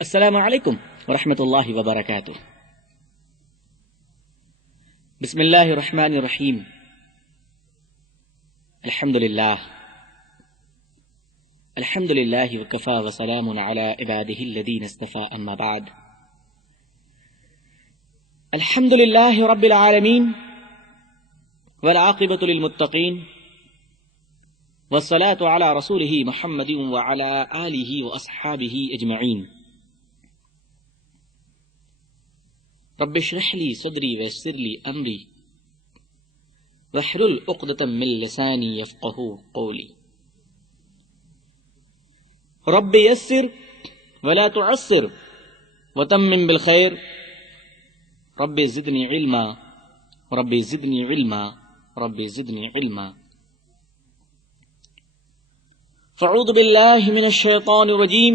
السلام علیکم ورحمۃ اللہ وبرکاتہ۔ بسم اللہ الرحمن الرحیم۔ الحمد للہ وکفى وسلام علی عباده الذین اصطفى، اما بعد۔ الحمد للہ رب العالمین والعاقبۃ للمتقین، والصلاة علی رسولہ محمد وعلی آلہ واصحابہ اجمعین۔ رب اشرح لي صدري ويسر لي امري واحلل عقدة من لساني يفقهوا قولي۔ رب يسر ولا تعسر وتمم بالخير، رب زدني علما رب زدني علما رب زدني علما۔ فاعوذ بالله من الشيطان الرجيم،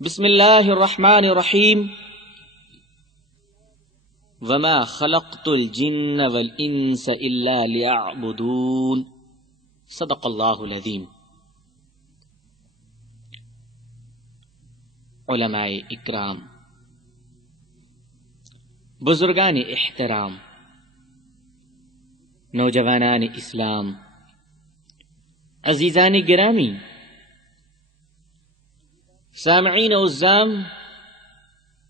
بسم الله الرحمن الرحيم۔ وما خلقت الجن والانس الا ليعبدون، صدق اللہ العظیم۔ علماء اکرام، بزرگان احترام، نوجوانان اسلام، عزیزان گرامی، سامعین عزام،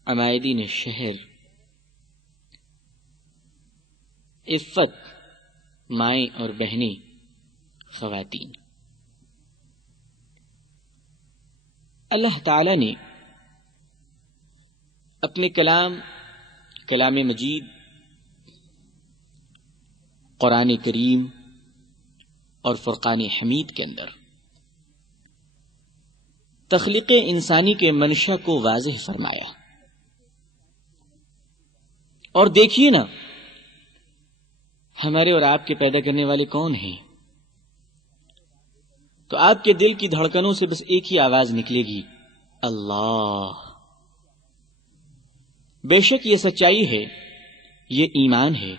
عمائدین شہر، عفت مائیں اور بہنیں، خواتین، اللہ تعالی نے اپنے کلام مجید، قرآن کریم اور فرقان حمید کے اندر تخلیق انسانی کے منشا کو واضح فرمایا۔ اور دیکھیے نا، ہمارے اور آپ کے پیدا کرنے والے کون ہیں؟ تو آپ کے دل کی دھڑکنوں سے بس ایک ہی آواز نکلے گی، اللہ۔ بے شک یہ سچائی ہے، یہ ایمان ہے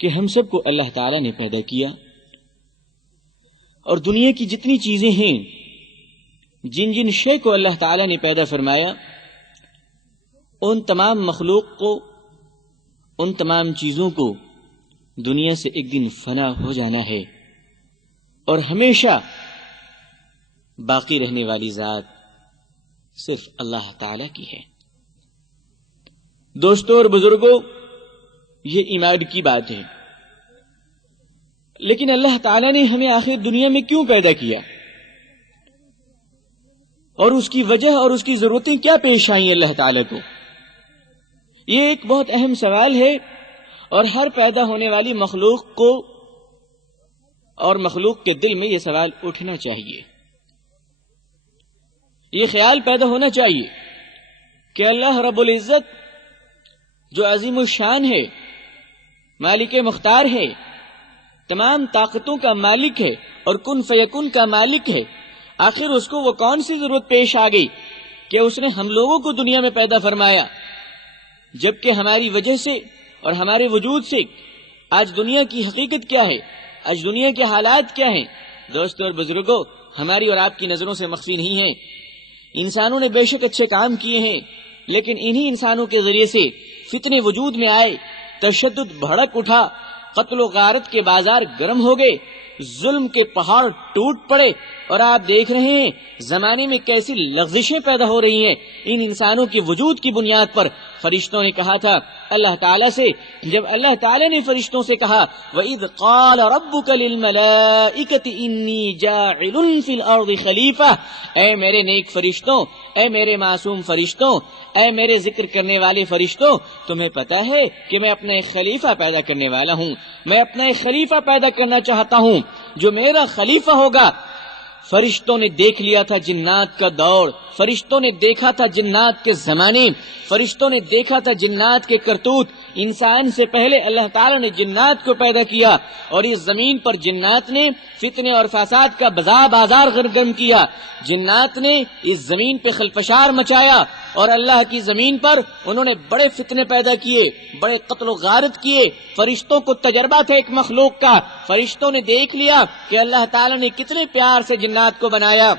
کہ ہم سب کو اللہ تعالی نے پیدا کیا، اور دنیا کی جتنی چیزیں ہیں، جن جن شے کو اللہ تعالی نے پیدا فرمایا، ان تمام مخلوق کو، ان تمام چیزوں کو دنیا سے ایک دن فنا ہو جانا ہے، اور ہمیشہ باقی رہنے والی ذات صرف اللہ تعالی کی ہے۔ دوستوں اور بزرگوں، یہ ایمان کی بات ہے، لیکن اللہ تعالی نے ہمیں آخر دنیا میں کیوں پیدا کیا، اور اس کی وجہ اور اس کی ضرورتیں کیا پیش آئیں اللہ تعالی کو؟ یہ ایک بہت اہم سوال ہے، اور ہر پیدا ہونے والی مخلوق کو اور مخلوق کے دل میں یہ سوال اٹھنا چاہیے، یہ خیال پیدا ہونا چاہیے کہ اللہ رب العزت جو عظیم الشان ہے، مالک مختار ہے، تمام طاقتوں کا مالک ہے، اور کن فیکن کا مالک ہے، آخر اس کو وہ کون سی ضرورت پیش آ گئی کہ اس نے ہم لوگوں کو دنیا میں پیدا فرمایا، جبکہ ہماری وجہ سے اور ہمارے وجود سے آج دنیا کی حقیقت کیا ہے، آج دنیا کے حالات کیا ہیں؟ دوستوں اور بزرگوں، ہماری اور آپ کی نظروں سے مخفی نہیں ہے۔ انسانوں نے بے شک اچھے کام کیے ہیں، لیکن انہی انسانوں کے ذریعے سے فتنے وجود میں آئے، تشدد بھڑک اٹھا، قتل و غارت کے بازار گرم ہو گئے، ظلم کے پہاڑ ٹوٹ پڑے، اور آپ دیکھ رہے ہیں زمانے میں کیسی لغزشیں پیدا ہو رہی ہیں ان انسانوں کے وجود کی بنیاد پر۔ فرشتوں نے کہا تھا اللہ تعالیٰ سے، جب اللہ تعالیٰ نے فرشتوں سے کہا وَإِذْ قَالَ رَبُّكَ لِلْمَلَائِكَةِ إِنِّي جَاعِلٌ فِي الْأَرْضِ خَلِيفَةً، اے میرے نیک فرشتوں، اے میرے معصوم فرشتوں، اے میرے ذکر کرنے والے فرشتوں، تمہیں پتا ہے کہ میں اپنا ایک خلیفہ پیدا کرنے والا ہوں، میں اپنا ایک خلیفہ پیدا کرنا چاہتا ہوں جو میرا خلیفہ ہوگا۔ فرشتوں نے دیکھ لیا تھا جنات کا دور، فرشتوں نے دیکھا تھا جنات کے زمانے، فرشتوں نے دیکھا تھا جنات کے کرتوت۔ انسان سے پہلے اللہ تعالیٰ نے جنات کو پیدا کیا، اور اس زمین پر جنات نے فتنے اور فساد کا بازار گرم کیا، جنات نے اس زمین پہ خلفشار مچایا، اور اللہ کی زمین پر انہوں نے بڑے فتنے پیدا کیے، بڑے قتل و غارت کیے۔ فرشتوں کو تجربہ تھا ایک مخلوق کا، فرشتوں نے دیکھ لیا کہ اللہ تعالیٰ نے کتنے پیار سے جنات کو بنایا،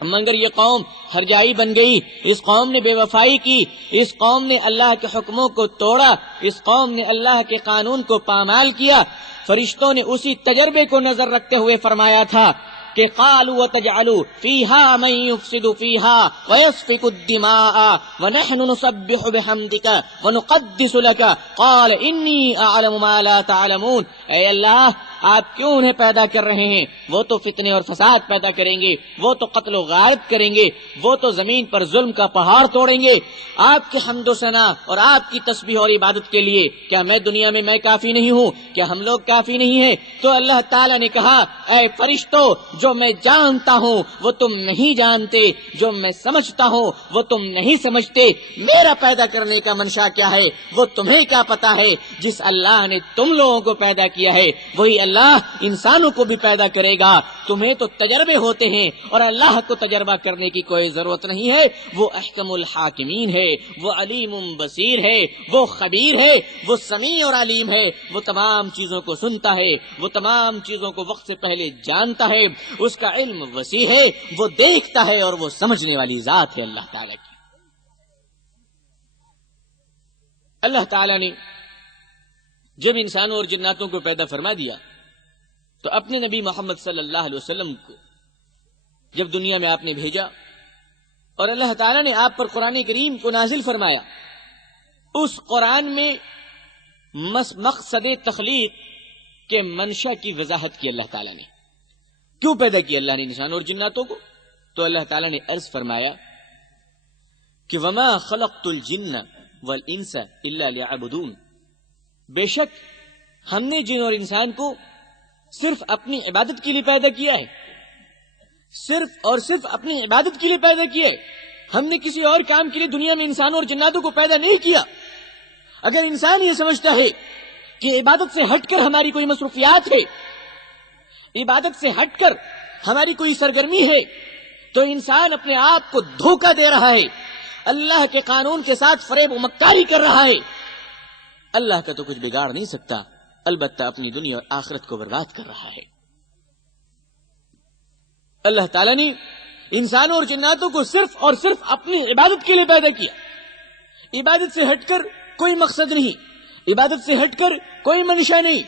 مگر یہ قوم ہرجائی بن گئی، اس قوم نے بے وفائی کی، اس قوم نے اللہ کے حکموں کو توڑا، اس قوم نے اللہ کے قانون کو پامال کیا۔ فرشتوں نے اسی تجربے کو نظر رکھتے ہوئے فرمایا تھا کہ قالوا وتجعلوا فيها من يفسد فيها ويسفك الدماء ونحن نسبح بحمدك ونقدس لك قال إني أعلم ما لا تعلمون۔ اے اللہ، آپ کیوں انہیں پیدا کر رہے ہیں؟ وہ تو فتنے اور فساد پیدا کریں گے، وہ تو قتل و غارت کریں گے، وہ تو زمین پر ظلم کا پہاڑ توڑیں گے۔ آپ کے حمد و ثنا اور آپ کی تسبیح اور عبادت کے لیے کیا میں دنیا میں کافی نہیں ہوں؟ کیا ہم لوگ کافی نہیں ہیں؟ تو اللہ تعالیٰ نے کہا، اے فرشتوں، جو میں جانتا ہوں وہ تم نہیں جانتے، جو میں سمجھتا ہوں وہ تم نہیں سمجھتے۔ میرا پیدا کرنے کا منشا کیا ہے وہ تمہیں کیا پتا ہے؟ جس اللہ نے تم لوگوں کو پیدا کیا ہے وہی اللہ انسانوں کو بھی پیدا کرے گا۔ تمہیں تو تجربے ہوتے ہیں اور اللہ کو تجربہ کرنے کی کوئی ضرورت نہیں ہے۔ وہ احکم الحاکمین ہے، وہ علیم بصیر ہے، وہ خبیر ہے، وہ سمیع اور علیم ہے، وہ تمام چیزوں کو سنتا ہے، وہ تمام چیزوں کو وقت سے پہلے جانتا ہے، اس کا علم وسیع ہے، وہ دیکھتا ہے اور وہ سمجھنے والی ذات ہے اللہ تعالیٰ کی۔ اللہ تعالیٰ نے جب انسانوں اور جناتوں کو پیدا فرما دیا تو اپنے نبی محمد صلی اللہ علیہ وسلم کو جب دنیا میں آپ نے بھیجا اور اللہ تعالیٰ نے آپ پر قرآن کریم کو نازل فرمایا، اس قرآن میں مقصد تخلیق کے منشا کی وضاحت کی اللہ تعالیٰ نے۔ کیوں پیدا کیا اللہ نے انسانوں اور جناتوں کو؟ تو اللہ تعالیٰ نے عرض فرمایا کہ وما خلقت الجن والانس الا ليعبدون، بے شک ہم نے جن اور انسان کو صرف اپنی عبادت کے لیے پیدا کیا ہے، صرف اور صرف اپنی عبادت کے لیے پیدا کیا ہے۔ ہم نے کسی اور کام کے لیے دنیا میں انسانوں اور جناتوں کو پیدا نہیں کیا۔ اگر انسان یہ سمجھتا ہے کہ عبادت سے ہٹ کر ہماری کوئی مصروفیات ہے، عبادت سے ہٹ کر ہماری کوئی سرگرمی ہے، تو انسان اپنے آپ کو دھوکہ دے رہا ہے، اللہ کے قانون کے ساتھ فریب و مکاری کر رہا ہے۔ اللہ کا تو کچھ بگاڑ نہیں سکتا، البتہ اپنی دنیا اور آخرت کو برباد کر رہا ہے۔ اللہ تعالیٰ نے انسانوں اور جناتوں کو صرف اور صرف اپنی عبادت کے لیے پیدا کیا۔ عبادت سے ہٹ کر کوئی مقصد نہیں، عبادت سے ہٹ کر کوئی منشا نہیں۔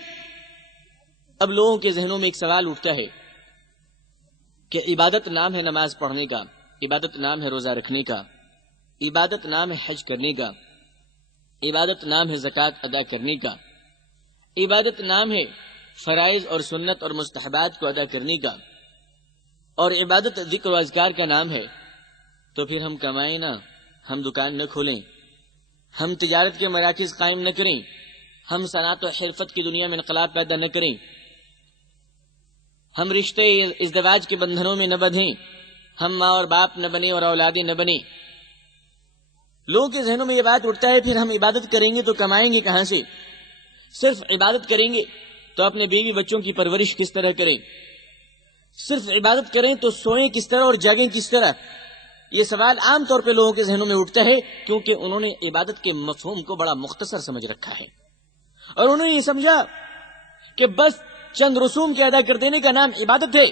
اب لوگوں کے ذہنوں میں ایک سوال اٹھتا ہے کہ عبادت نام ہے نماز پڑھنے کا، عبادت نام ہے روزہ رکھنے کا، عبادت نام ہے حج کرنے کا، عبادت نام ہے زکوٰۃ ادا کرنے کا، عبادت نام ہے فرائض اور سنت اور مستحبات کو ادا کرنے کا، اور عبادت ذکر و اذکار کا نام ہے۔ تو پھر ہم کمائیں نہ، ہم دکان نہ کھولیں، ہم تجارت کے مراکز قائم نہ کریں، ہم صنعت و حرفت کی دنیا میں انقلاب پیدا نہ کریں، ہم رشتے ازدواج کے بندھنوں میں نہ بندھیں، ہم ماں اور باپ نہ بنے اور اولادیں نہ بنیں۔ لوگوں کے ذہنوں میں یہ بات اٹھتا ہے پھر ہم عبادت کریں گے تو کمائیں گے کہاں سے؟ صرف عبادت کریں گے تو اپنے بیوی بچوں کی پرورش کس طرح کریں؟ صرف عبادت کریں تو سوئیں کس طرح اور جاگیں کس طرح؟ یہ سوال عام طور پہ لوگوں کے ذہنوں میں اٹھتا ہے کیونکہ انہوں نے عبادت کے مفہوم کو بڑا مختصر سمجھ رکھا ہے، اور انہوں نے یہ سمجھا کہ بس چند رسوم کے ادا کر دینے کا نام عبادت ہے،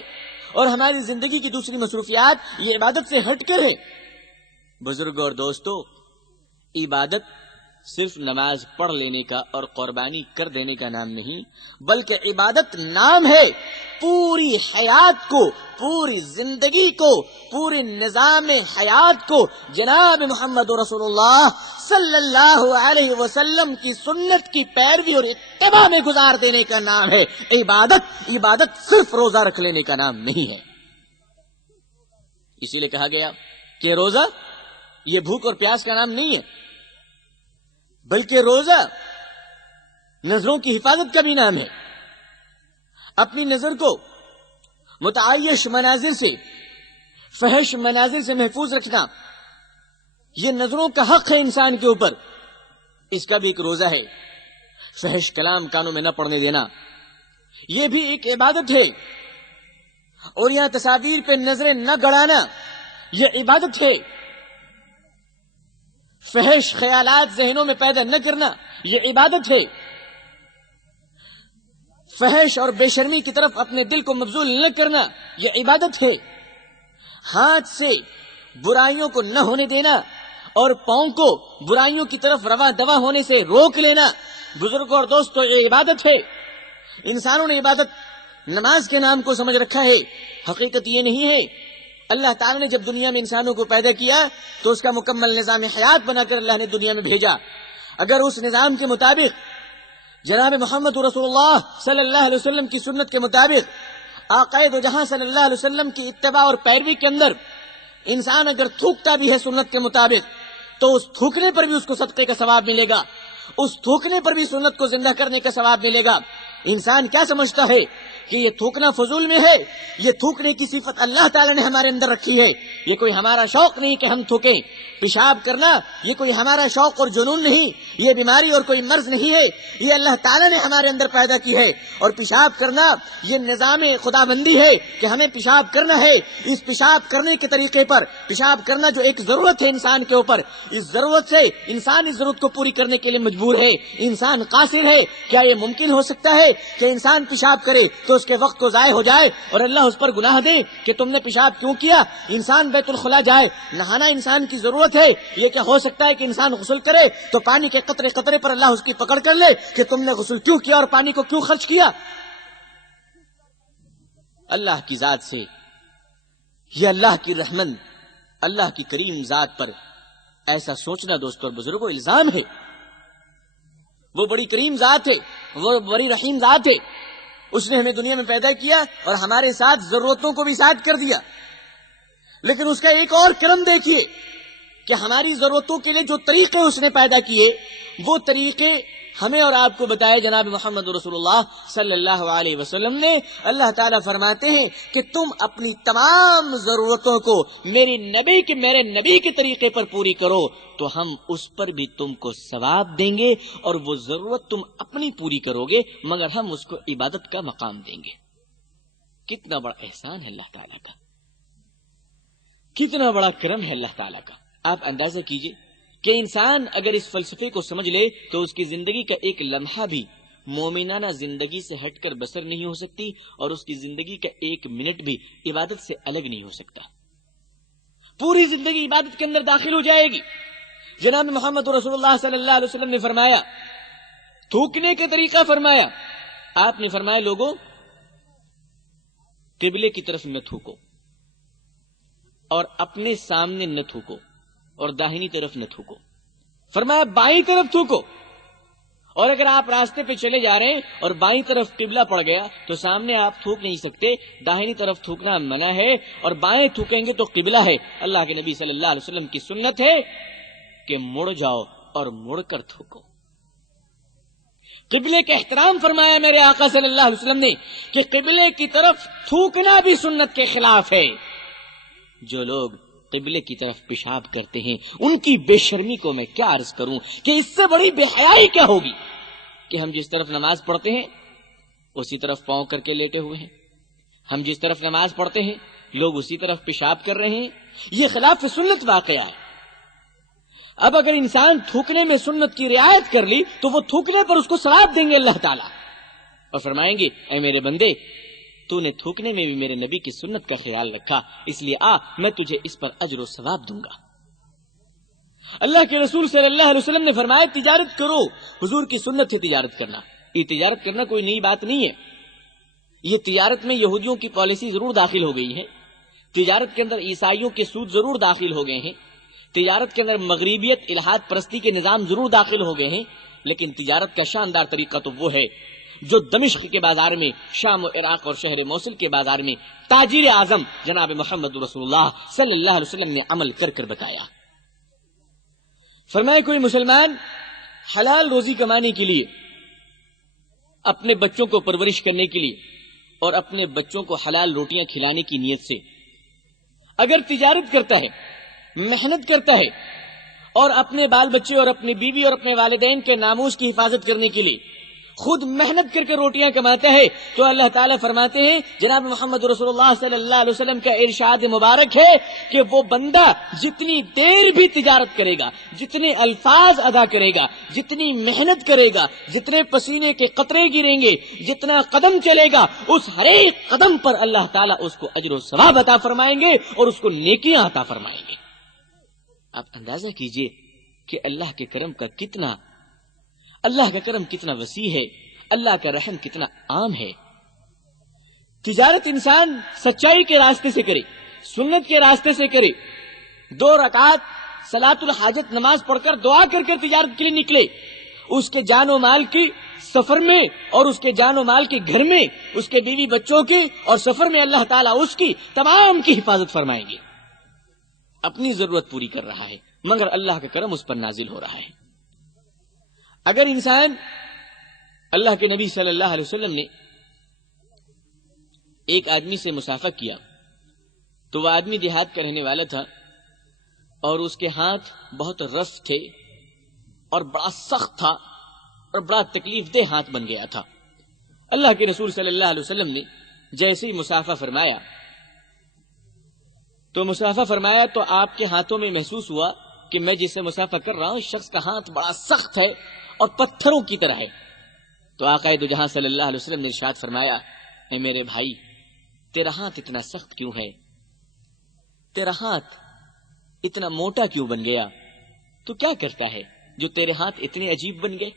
اور ہماری زندگی کی دوسری مصروفیات یہ عبادت سے ہٹ کر ہے۔ بزرگ اور دوستو، عبادت صرف نماز پڑھ لینے کا اور قربانی کر دینے کا نام نہیں، بلکہ عبادت نام ہے پوری حیات کو، پوری زندگی کو، پورے نظام حیات کو جناب محمد رسول اللہ صلی اللہ علیہ وسلم کی سنت کی پیروی اور اتباع میں گزار دینے کا نام ہے عبادت۔ عبادت صرف روزہ رکھ لینے کا نام نہیں ہے۔ اسی لیے کہا گیا کہ روزہ یہ بھوک اور پیاس کا نام نہیں ہے، بلکہ روزہ نظروں کی حفاظت کا بھی نام ہے۔ اپنی نظر کو متعیش مناظر سے، فحش مناظر سے محفوظ رکھنا یہ نظروں کا حق ہے انسان کے اوپر، اس کا بھی ایک روزہ ہے۔ فحش کلام کانوں میں نہ پڑنے دینا یہ بھی ایک عبادت ہے، اور یہاں تصاویر پہ نظریں نہ گڑانا یہ عبادت ہے۔ فحش خیالات ذہنوں میں پیدا نہ کرنا یہ عبادت ہے۔ فحش اور بے شرمی کی طرف اپنے دل کو مبذول نہ کرنا یہ عبادت ہے۔ ہاتھ سے برائیوں کو نہ ہونے دینا اور پاؤں کو برائیوں کی طرف رواں دواں ہونے سے روک لینا، بزرگوں اور دوستوں، یہ عبادت ہے۔ انسانوں نے عبادت نماز کے نام کو سمجھ رکھا ہے، حقیقت یہ نہیں ہے۔ اللہ تعالیٰ نے جب دنیا میں انسانوں کو پیدا کیا تو اس کا مکمل نظام حیات بنا کر اللہ نے دنیا میں بھیجا۔ اگر اس نظام کے مطابق، جناب محمد رسول اللہ صلی اللہ علیہ وسلم کی سنت کے مطابق، آقا دو جہاں صلی اللہ علیہ وسلم کی اتباع اور پیروی کے اندر انسان اگر تھوکتا بھی ہے سنت کے مطابق تو اس تھوکنے پر بھی اس کو صدقے کا ثواب ملے گا، اس تھوکنے پر بھی سنت کو زندہ کرنے کا ثواب ملے گا۔ انسان کیا سمجھتا ہے کہ یہ تھوکنا فضول میں ہے؟ یہ تھوکنے کی صفت اللہ تعالی نے ہمارے اندر رکھی ہے، یہ کوئی ہمارا شوق نہیں کہ ہم تھوکیں۔ پیشاب کرنا یہ کوئی ہمارا شوق اور جنون نہیں، یہ بیماری اور کوئی مرض نہیں ہے، یہ اللہ تعالی نے ہمارے اندر پیدا کی ہے۔ اور پیشاب کرنا یہ نظام خدا بندی ہے کہ ہمیں پیشاب کرنا ہے۔ اس پیشاب کرنے کے طریقے پر، پیشاب کرنا جو ایک ضرورت ہے انسان کے اوپر، اس ضرورت سے انسان اس ضرورت کو پوری کرنے کے لیے مجبور ہے۔ انسان قاصر ہے۔ کیا یہ ممکن ہو سکتا ہے کہ انسان پیشاب کرے تو اس کے وقت کو ضائع ہو جائے اور اللہ اس پر گناہ دے کہ تم نے پیشاب کیوں کیا؟ انسان بیت الخلا جائے، نہانا انسان کی ضرورت ہے۔ یہ کیا ہو سکتا ہے کہ انسان غسل کرے تو پانی کے قطرے قطرے پر اللہ اس کی پکڑ کر لے کہ تم نے غسل کیوں کیا اور پانی کو کیوں خرچ کیا؟ اللہ کی ذات سے، یہ اللہ کی رحمت، اللہ کی کریم ذات پر ایسا سوچنا دوستوں اور بزرگوں الزام ہے۔ وہ بڑی کریم ذات ہے، وہ بڑی رحیم ذات ہے۔ اس نے ہمیں دنیا میں پیدا کیا اور ہمارے ساتھ ضرورتوں کو بھی ساتھ کر دیا، لیکن اس کا ایک اور کرم دیکھیے کہ ہماری ضرورتوں کے لیے جو طریقے اس نے پیدا کیے وہ طریقے ہمیں اور آپ کو بتائے جناب محمد رسول اللہ صلی اللہ علیہ وسلم نے۔ اللہ تعالیٰ فرماتے ہیں کہ تم اپنی تمام ضرورتوں کو میرے نبی کے طریقے پر پوری کرو تو ہم اس پر بھی تم کو ثواب دیں گے، اور وہ ضرورت تم اپنی پوری کرو گے مگر ہم اس کو عبادت کا مقام دیں گے۔ کتنا بڑا احسان ہے اللہ تعالیٰ کا، کتنا بڑا کرم ہے اللہ تعالیٰ کا۔ آپ اندازہ کیجئے کہ انسان اگر اس فلسفے کو سمجھ لے تو اس کی زندگی کا ایک لمحہ بھی مومنانہ زندگی سے ہٹ کر بسر نہیں ہو سکتی، اور اس کی زندگی کا ایک منٹ بھی عبادت سے الگ نہیں ہو سکتا۔ پوری زندگی عبادت کے اندر داخل ہو جائے گی۔ جناب محمد رسول اللہ صلی اللہ علیہ وسلم نے فرمایا، تھوکنے کا طریقہ فرمایا، آپ نے فرمایا لوگوں قبلے کی طرف نہ تھوکو، اور اپنے سامنے نہ تھوکو، اور داہنی طرف نہ تھوکو۔ فرمایا بائیں طرف تھوکو، اور اگر آپ راستے پہ چلے جا رہے ہیں اور بائیں طرف قبلہ پڑ گیا تو سامنے آپ تھوک نہیں سکتے، داہنی طرف تھوکنا منع ہے، اور بائیں تھوکیں گے تو قبلہ ہے۔ اللہ کے نبی صلی اللہ علیہ وسلم کی سنت ہے کہ مڑ جاؤ اور مڑ کر تھوکو۔ قبلے کا احترام فرمایا میرے آقا صلی اللہ علیہ وسلم نے کہ قبلے کی طرف تھوکنا بھی سنت کے خلاف ہے۔ جو لوگ قبلے کی طرف پیشاب کرتے ہیں ان کی بے شرمی کو میں کیا عرض کروں کہ اس سے بڑی بے حیائی کیا ہوگی کہ ہم جس طرف نماز پڑھتے ہیں اسی طرف پاؤں کر کے لیٹے ہوئے ہیں، ہم جس طرف نماز پڑھتے ہیں لوگ اسی طرف پیشاب کر رہے ہیں۔ یہ خلاف سنت واقعہ ہے۔ اب اگر انسان تھوکنے میں سنت کی رعایت کر لی تو وہ تھوکنے پر اس کو ثواب دیں گے اللہ تعالیٰ، اور فرمائیں گے اے میرے بندے تو نے تھوکنے میں بھی میرے نبی کی سنت کا خیال رکھا، اس لیے میں تجھے اس پر اجر و ثواب دوں گا۔ اللہ کے رسول صلی اللہ علیہ وسلم نے فرمایا تجارت کرو، حضور کی سنت ہے تجارت کرنا۔ یہ تجارت کرنا کوئی نئی بات نہیں ہے، یہ تجارت میں یہودیوں کی پالیسی ضرور داخل ہو گئی ہے، تجارت کے اندر عیسائیوں کے سود ضرور داخل ہو گئے ہیں، تجارت کے اندر مغربیت الہاد پرستی کے نظام ضرور داخل ہو گئے ہیں، لیکن تجارت کا شاندار طریقہ تو وہ ہے جو دمشق کے بازار میں، شام و عراق اور شہر موصل کے بازار میں تاجر اعظم جناب محمد رسول اللہ صلی اللہ علیہ وسلم نے عمل کر کر بتایا۔ فرمائے کوئی مسلمان حلال روزی کمانے کے لیے، اپنے بچوں کو پرورش کرنے کے لیے اور اپنے بچوں کو حلال روٹیاں کھلانے کی نیت سے اگر تجارت کرتا ہے، محنت کرتا ہے، اور اپنے بال بچے اور اپنی بیوی اور اپنے والدین کے ناموس کی حفاظت کرنے کے لیے خود محنت کر کے روٹیاں کماتا ہے تو اللہ تعالیٰ فرماتے ہیں، جناب محمد رسول اللہ صلی اللہ علیہ وسلم کا ارشاد مبارک ہے کہ وہ بندہ جتنی دیر بھی تجارت کرے گا، جتنے الفاظ ادا کرے گا، جتنی محنت کرے گا، جتنے پسینے کے قطرے گریں گے، جتنا قدم چلے گا، اس ہر ایک قدم پر اللہ تعالیٰ اس کو اجر و ثواب عطا فرمائیں گے اور اس کو نیکیاں عطا فرمائیں گے۔ آپ اندازہ کیجئے کہ اللہ کے کرم کا کتنا، اللہ کا کرم کتنا وسیع ہے، اللہ کا رحم کتنا عام ہے۔ تجارت انسان سچائی کے راستے سے کرے، سنت کے راستے سے کرے، 2 رکعت صلاۃ الحاجت نماز پڑھ کر دعا کر کے تجارت کے لیے نکلے، اس کے جان و مال کی سفر میں اور اس کے جان و مال کے گھر میں، اس کے بیوی بچوں کی اور سفر میں اللہ تعالیٰ اس کی تمام کی حفاظت فرمائیں گے۔ اپنی ضرورت پوری کر رہا ہے مگر اللہ کا کرم اس پر نازل ہو رہا ہے۔ اگر انسان، اللہ کے نبی صلی اللہ علیہ وسلم نے ایک آدمی سے مسافہ کیا تو وہ آدمی دیہات کا رہنے والا تھا اور اس کے ہاتھ بہت رف تھے اور بڑا سخت تھا اور بڑا تکلیف دہ ہاتھ بن گیا تھا۔ اللہ کے رسول صلی اللہ علیہ وسلم نے جیسے ہی مسافہ فرمایا تو آپ کے ہاتھوں میں محسوس ہوا کہ میں جسے مسافہ کر رہا ہوں اس شخص کا ہاتھ بڑا سخت ہے اور پتھروں کی طرح ہے۔ تو آقا دو جہاں صلی اللہ علیہ وسلم نے ارشاد فرمایا، اے میرے بھائی، تیرا ہاتھ اتنا سخت کیوں ہے؟ تیرا ہاتھ اتنا موٹا کیوں بن گیا؟ تو کیا کرتا ہے جو تیرے ہاتھ اتنے عجیب بن گئے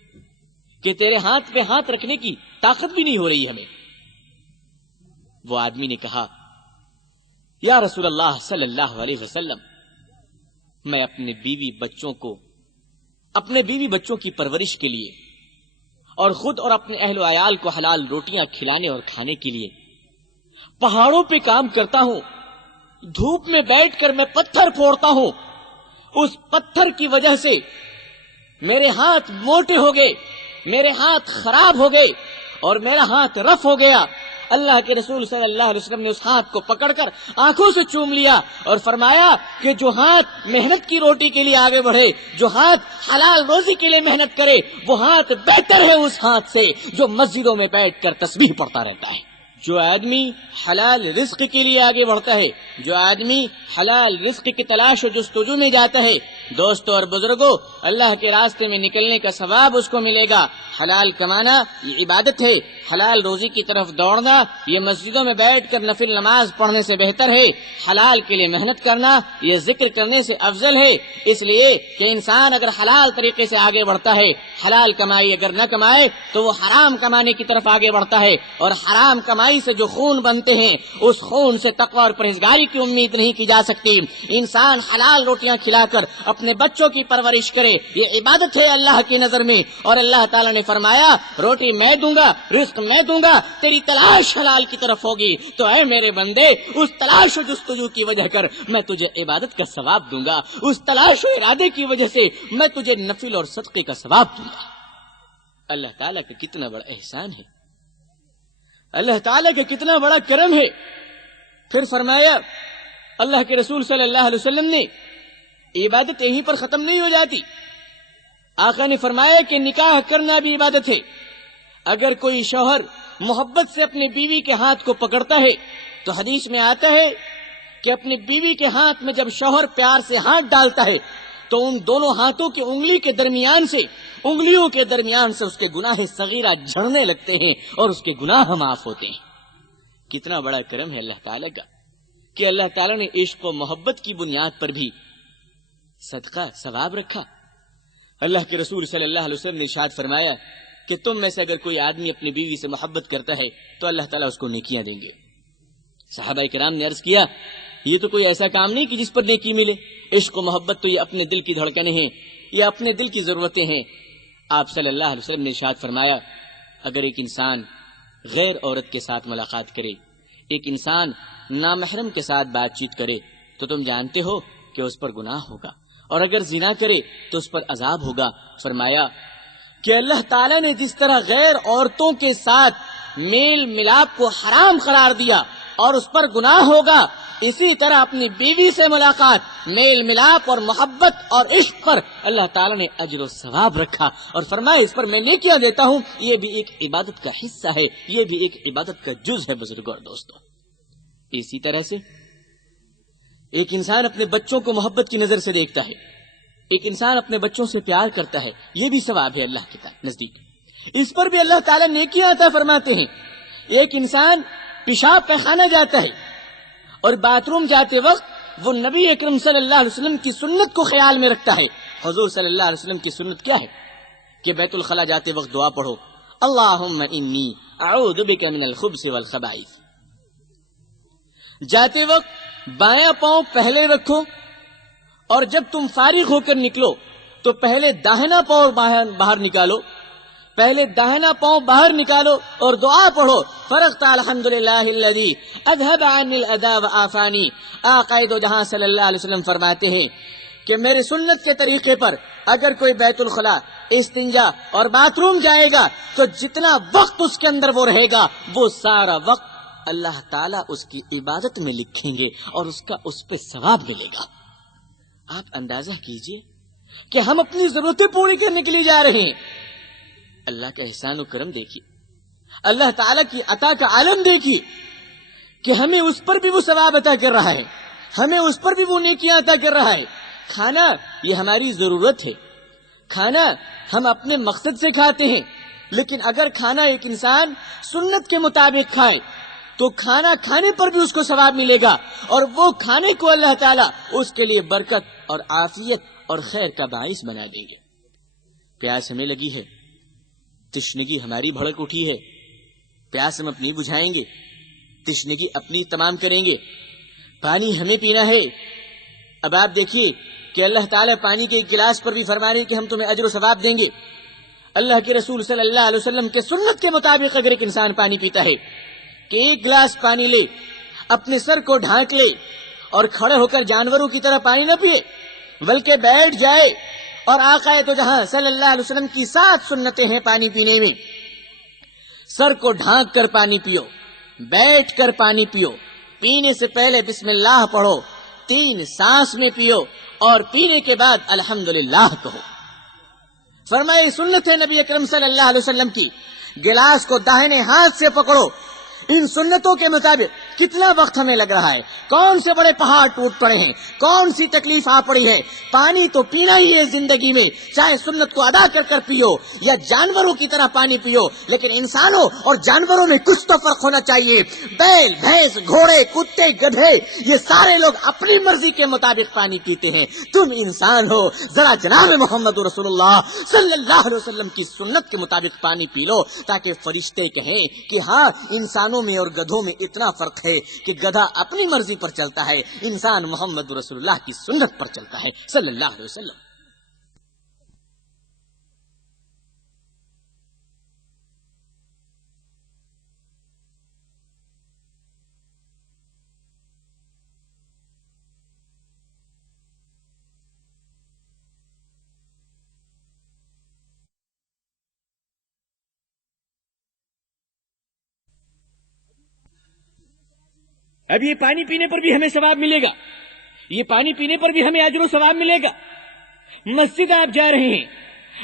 کہ تیرے ہاتھ پہ ہاتھ رکھنے کی طاقت بھی نہیں ہو رہی ہمیں؟ وہ آدمی نے کہا، یا رسول اللہ صلی اللہ علیہ وسلم، میں اپنے بیوی بچوں کی پرورش کے لیے اور خود اور اپنے اہل و عیال کو حلال روٹیاں کھلانے اور کھانے کے لیے پہاڑوں پہ کام کرتا ہوں، دھوپ میں بیٹھ کر میں پتھر پھوڑتا ہوں، اس پتھر کی وجہ سے میرے ہاتھ موٹے ہو گئے، میرے ہاتھ خراب ہو گئے اور میرا ہاتھ رف ہو گیا۔ اللہ کے رسول صلی اللہ علیہ وسلم نے اس ہاتھ کو پکڑ کر آنکھوں سے چوم لیا اور فرمایا کہ جو ہاتھ محنت کی روٹی کے لیے آگے بڑھے، جو ہاتھ حلال روزی کے لیے محنت کرے، وہ ہاتھ بہتر ہے اس ہاتھ سے جو مسجدوں میں بیٹھ کر تسبیح پڑھتا رہتا ہے۔ جو آدمی حلال رزق کے لیے آگے بڑھتا ہے، جو آدمی حلال رزق کی تلاش و جستجو میں جاتا ہے، دوستو اور بزرگوں، اللہ کے راستے میں نکلنے کا ثواب اس کو ملے گا۔ حلال کمانا یہ عبادت ہے، حلال روزی کی طرف دوڑنا یہ مسجدوں میں بیٹھ کر نفل نماز پڑھنے سے بہتر ہے، حلال کے لیے محنت کرنا یہ ذکر کرنے سے افضل ہے۔ اس لیے کہ انسان اگر حلال طریقے سے آگے بڑھتا ہے، حلال کمائی اگر نہ کمائے تو وہ حرام کمانے کی طرف آگے بڑھتا ہے، اور حرام کمائی سے جو خون بنتے ہیں اس خون سے تقوی اور پرہیزگاری کی امید نہیں کی جا سکتی۔ انسان حلال روٹیاں کھلا کر اپنے بچوں کی پرورش کرے، یہ عبادت ہے اللہ کی نظر میں، اور اللہ تعالیٰ نے فرمایا روٹی میں دوں گا، رزق میں دوں گا، تیری تلاش حلال کی طرف ہوگی تو اے میرے بندے اس تلاش و جستجو کی وجہ کر میں تجھے عبادت کا ثواب دوں گا، اس تلاش و ارادے کی وجہ سے میں تجھے نفل اور صدقے کا ثواب دوں گا۔ اللہ تعالیٰ کا کتنا بڑا احسان ہے، اللہ تعالیٰ کا کتنا بڑا کرم ہے۔ پھر فرمایا اللہ کے رسول صلی اللہ علیہ وسلم نے عبادت یہیں پر ختم نہیں ہو جاتی، آقا نے فرمایا کہ نکاح کرنا بھی عبادت ہے۔ اگر کوئی شوہر محبت سے اپنی بیوی کے ہاتھ کو پکڑتا ہے تو حدیث میں آتا ہے کہ اپنی بیوی کے ہاتھ میں جب شوہر پیار سے ہاتھ ڈالتا ہے تو ان دونوں ہاتھوں کی انگلیوں کے درمیان سے اس کے گناہ صغیرہ جھڑنے لگتے ہیں اور اس کے گناہ معاف ہوتے ہیں۔ کتنا بڑا کرم ہے اللہ تعالیٰ کا کہ اللہ تعالیٰ نے عشق و محبت کی بنیاد پر بھی صدقہ ثواب رکھا۔ اللہ کے رسول صلی اللہ علیہ وسلم نے ارشاد فرمایا کہ تم میں سے اگر کوئی آدمی اپنی بیوی سے محبت کرتا ہے تو اللہ تعالیٰ اس کو نیکیاں دیں گے۔ صحابہ کرام نے عرض کیا، یہ تو کوئی ایسا کام نہیں کہ جس پر نیکی ملے، عشق و محبت تو یہ اپنے دل کی دھڑکنیں ہیں، یہ اپنے دل کی ضرورتیں ہیں۔ آپ صلی اللہ علیہ وسلم نے ارشاد فرمایا، اگر ایک انسان غیر عورت کے ساتھ ملاقات کرے، ایک انسان نامحرم کے ساتھ بات چیت کرے تو تم جانتے ہو کہ اس پر گناہ ہوگا، اور اگر زنا کرے تو اس پر عذاب ہوگا۔ فرمایا کہ اللہ تعالیٰ نے جس طرح غیر عورتوں کے ساتھ میل ملاپ کو حرام قرار دیا اور اس پر گناہ ہوگا، اسی طرح اپنی بیوی سے ملاقات، میل ملاپ اور محبت اور عشق پر اللہ تعالیٰ نے اجر و ثواب رکھا اور فرمایا اس پر میں نیکیاں دیتا ہوں. یہ بھی ایک عبادت کا حصہ ہے، یہ بھی ایک عبادت کا جز ہے بزرگوں اور دوستوں. اسی طرح سے ایک انسان اپنے بچوں کو محبت کی نظر سے دیکھتا ہے، ایک انسان اپنے بچوں سے پیار کرتا ہے، یہ بھی ثواب ہے اللہ کے نزدیک. اس پر بھی اللہ تعالیٰ نیکیاں عطا فرماتے ہیں. ایک انسان پیشاب پیخانہ جاتا ہے اور باتھ روم جاتے وقت وہ نبی اکرم صلی اللہ علیہ وسلم کی سنت کو خیال میں رکھتا ہے. حضور صلی اللہ علیہ وسلم کی سنت کیا ہے کہ بیت الخلا جاتے وقت دعا پڑھو، اللہم انی اعوذ بک من الخبث والخبائث. جاتے وقت بایاں پاؤں پہلے رکھو اور جب تم فارغ ہو کر نکلو تو پہلے داہنا پاؤں باہر نکالو، پہلے داہنا پاؤں باہر نکالو اور دعا پڑھو، فرغت الحمدللہ الذی اذهب عنی الاذى وعافانی. آقا دو جہاں صلی اللہ علیہ وسلم فرماتے ہیں کہ میرے سنت کے طریقے پر اگر کوئی بیت الخلا، استنجا اور باتھ روم جائے گا تو جتنا وقت اس کے اندر وہ رہے گا وہ سارا وقت اللہ تعالیٰ اس کی عبادت میں لکھیں گے اور اس کا اس پہ ثواب ملے گا. آپ اندازہ کیجئے کہ ہم اپنی ضرورتیں پوری کرنے کے لیے جا رہے ہیں. اللہ کا احسان و کرم دیکھیے، اللہ تعالیٰ کی عطا کا عالم دیکھیے کہ ہمیں اس پر بھی وہ ثواب عطا کر رہا ہے، ہمیں اس پر بھی وہ نیکیاں عطا کر رہا ہے. کھانا یہ ہماری ضرورت ہے، کھانا ہم اپنے مقصد سے کھاتے ہیں، لیکن اگر کھانا ایک انسان سنت کے مطابق کھائے تو کھانا کھانے پر بھی اس کو ثواب ملے گا اور وہ کھانے کو اللہ تعالیٰ اس کے لیے برکت اور عافیت اور خیر کا باعث بنا دیں گے. پیاس ہمیں لگی ہے، تشنگی ہماری بھڑک اٹھی ہے، پیاس ہم اپنی بجھائیں گے، تشنگی اپنی تمام کریں گے. پانی ہمیں پینا ہے. اب آپ دیکھیے کہ اللہ تعالیٰ پانی کے ایک گلاس پر بھی فرما رہے ہیں کہ ہم تمہیں اجر و ثواب دیں گے. اللہ کے رسول صلی اللہ علیہ وسلم کے سنت کے مطابق اگر ایک انسان پانی پیتا ہے کہ ایک گلاس پانی لے، اپنے سر کو ڈھانک لے اور کھڑے ہو کر جانوروں کی طرح پانی نہ پیے بلکہ بیٹھ جائے، اور آقا تو جہاں صلی اللہ علیہ وسلم کی 7 سنتیں ہیں پانی پینے میں. سر کو ڈھانک کر پانی پیو، بیٹھ کر پانی پیو، پینے سے پہلے بسم اللہ پڑھو، 3 سانس میں پیو اور پینے کے بعد الحمدللہ کہو. فرمائے سنت ہے نبی اکرم صلی اللہ علیہ وسلم کی. گلاس کو داہنے ہاتھ سے پکڑو. ان سنتوں کے مطابق کتنا وقت ہمیں لگ رہا ہے، کون سے بڑے پہاڑ ٹوٹ پڑے ہیں، کون سی تکلیف آ پڑی ہے. پانی تو پینا ہی ہے زندگی میں، چاہے سنت کو ادا کر کر پیو یا جانوروں کی طرح پانی پیو، لیکن انسانوں اور جانوروں میں کچھ تو فرق ہونا چاہیے. بیل، بھینس، گھوڑے، کتے، گدھے، یہ سارے لوگ اپنی مرضی کے مطابق پانی پیتے ہیں. تم انسان ہو، ذرا جناب محمد رسول اللہ صلی اللہ علیہ وسلم کی سنت کے مطابق پانی پی لو تاکہ فرشتے کہیں کہ ہاں انسانوں میں اور گدھوں میں اتنا فرق ہے کہ گدھا اپنی مرضی پر چلتا ہے، انسان محمد رسول اللہ کی سنت پر چلتا ہے صلی اللہ علیہ وسلم. اب یہ پانی پینے پر بھی ہمیں ثواب ملے گا، یہ پانی پینے پر بھی ہمیں اجر و ثواب ملے گا. مسجد آپ جا رہے ہیں،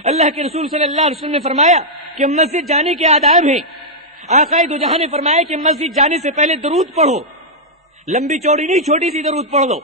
اللہ کے رسول صلی اللہ علیہ وسلم نے فرمایا کہ مسجد جانے کے آداب ہیں. آقا دو جہاں نے فرمایا کہ مسجد جانے سے پہلے درود پڑھو، لمبی چوڑی نہیں، چھوٹی سی درود پڑھ دو.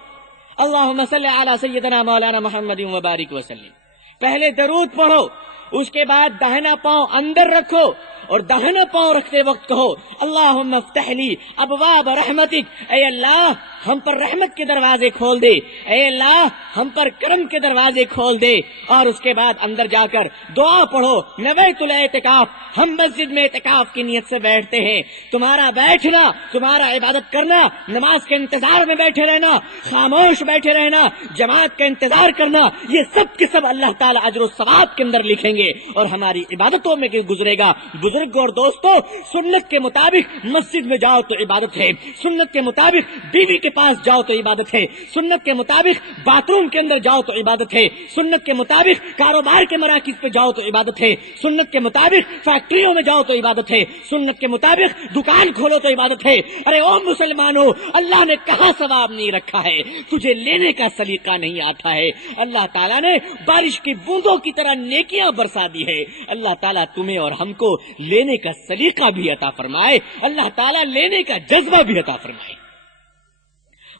اللہم صلی علی سیدنا مولانا محمد وبارک وسلم. پہلے درود پڑھو، اس کے بعد داہنا پاؤں اندر رکھو اور داہنا پاؤں رکھتے وقت کہو اللہم افتح لی ابواب رحمتک، اے اللہ ہم پر رحمت کے دروازے کھول دے، اے اللہ ہم پر کرم کے دروازے کھول دے. اور اس کے بعد اندر جا کر دعا پڑھو نویت الاعتکاف. ہم مسجد میں اعتکاف کی نیت سے بیٹھتے ہیں. تمہارا بیٹھنا، تمہارا عبادت کرنا، نماز کے انتظار میں بیٹھے رہنا، خاموش بیٹھے رہنا، جماعت کا انتظار کرنا، یہ سب کے سب اللہ تعالیٰ اجر و ثواب کے اندر لکھیں گے اور ہماری عبادتوں میں گزرے گا. بزرگ اور دوستو، سنت کے مطابق مسجد میں جاؤ تو عبادت ہے، سنت کے مطابق بیوی کے پاس جاؤ تو عبادت ہے، سنت کے مطابق باتھ روم کے اندر جاؤ تو عبادت ہے، سنت کے مطابق کاروبار کے مراکز پہ جاؤ تو عبادت ہے، سنت کے مطابق فیکٹریوں میں جاؤ تو عبادت ہے، سنت کے مطابق دکان کھولو تو عبادت ہے۔ ارے او مسلمانوں، اللہ نے کہاں ثواب نہیں رکھا ہے؟ تجھے لینے کا سلیقہ نہیں آتا ہے۔ اللہ تعالیٰ نے بارش کی بوندوں کی طرح نیکیاں برسا دی ہے۔ اللہ تعالیٰ تمہیں اور ہم کو لینے کا سلیقہ بھی عطا فرمائے، اللہ تعالیٰ لینے کا جذبہ بھی عطا فرمائے۔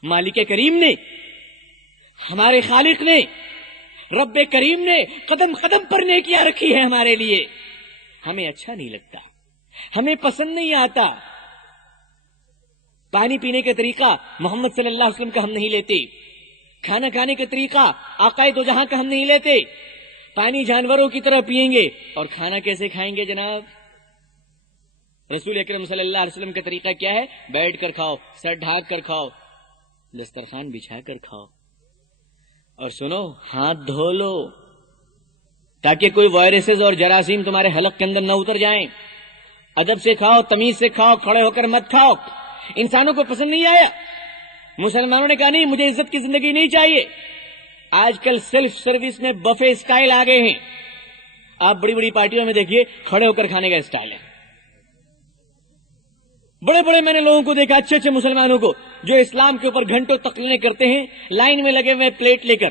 مالک کریم نے، ہمارے خالق نے، رب کریم نے قدم قدم پر نیکیاں رکھی ہے ہمارے لیے۔ ہمیں اچھا نہیں لگتا، ہمیں پسند نہیں آتا۔ پانی پینے کا طریقہ محمد صلی اللہ علیہ وسلم کا ہم نہیں لیتے، کھانا کھانے کا طریقہ آقائے دو جہاں کا ہم نہیں لیتے۔ پانی جانوروں کی طرح پیئیں گے اور کھانا کیسے کھائیں گے جناب؟ رسول اکرم صلی اللہ علیہ وسلم کا طریقہ کیا ہے؟ بیٹھ کر کھاؤ، سر ڈھانک کر کھاؤ، دسترخوان بچھا کر کھاؤ، اور سنو ہاتھ دھو لو تاکہ کوئی وائرسز اور جراثیم تمہارے حلق کے اندر نہ اتر جائیں۔ ادب سے کھاؤ، تمیز سے کھاؤ، کھڑے ہو کر مت کھاؤ۔ انسانوں کو پسند نہیں آیا، مسلمانوں نے کہا نہیں مجھے عزت کی زندگی نہیں چاہیے۔ آج کل سیلف سروس میں بفے اسٹائل آ گئے ہیں۔ آپ بڑی بڑی پارٹیوں میں دیکھیے کھڑے ہو کر کھانے کا اسٹائل ہے۔ بڑے بڑے میں نے لوگوں کو دیکھا، اچھے اچھے مسلمانوں کو، جو اسلام کے اوپر گھنٹوں تقریریں کرتے ہیں لائن میں لگے ہوئے پلیٹ لے کر۔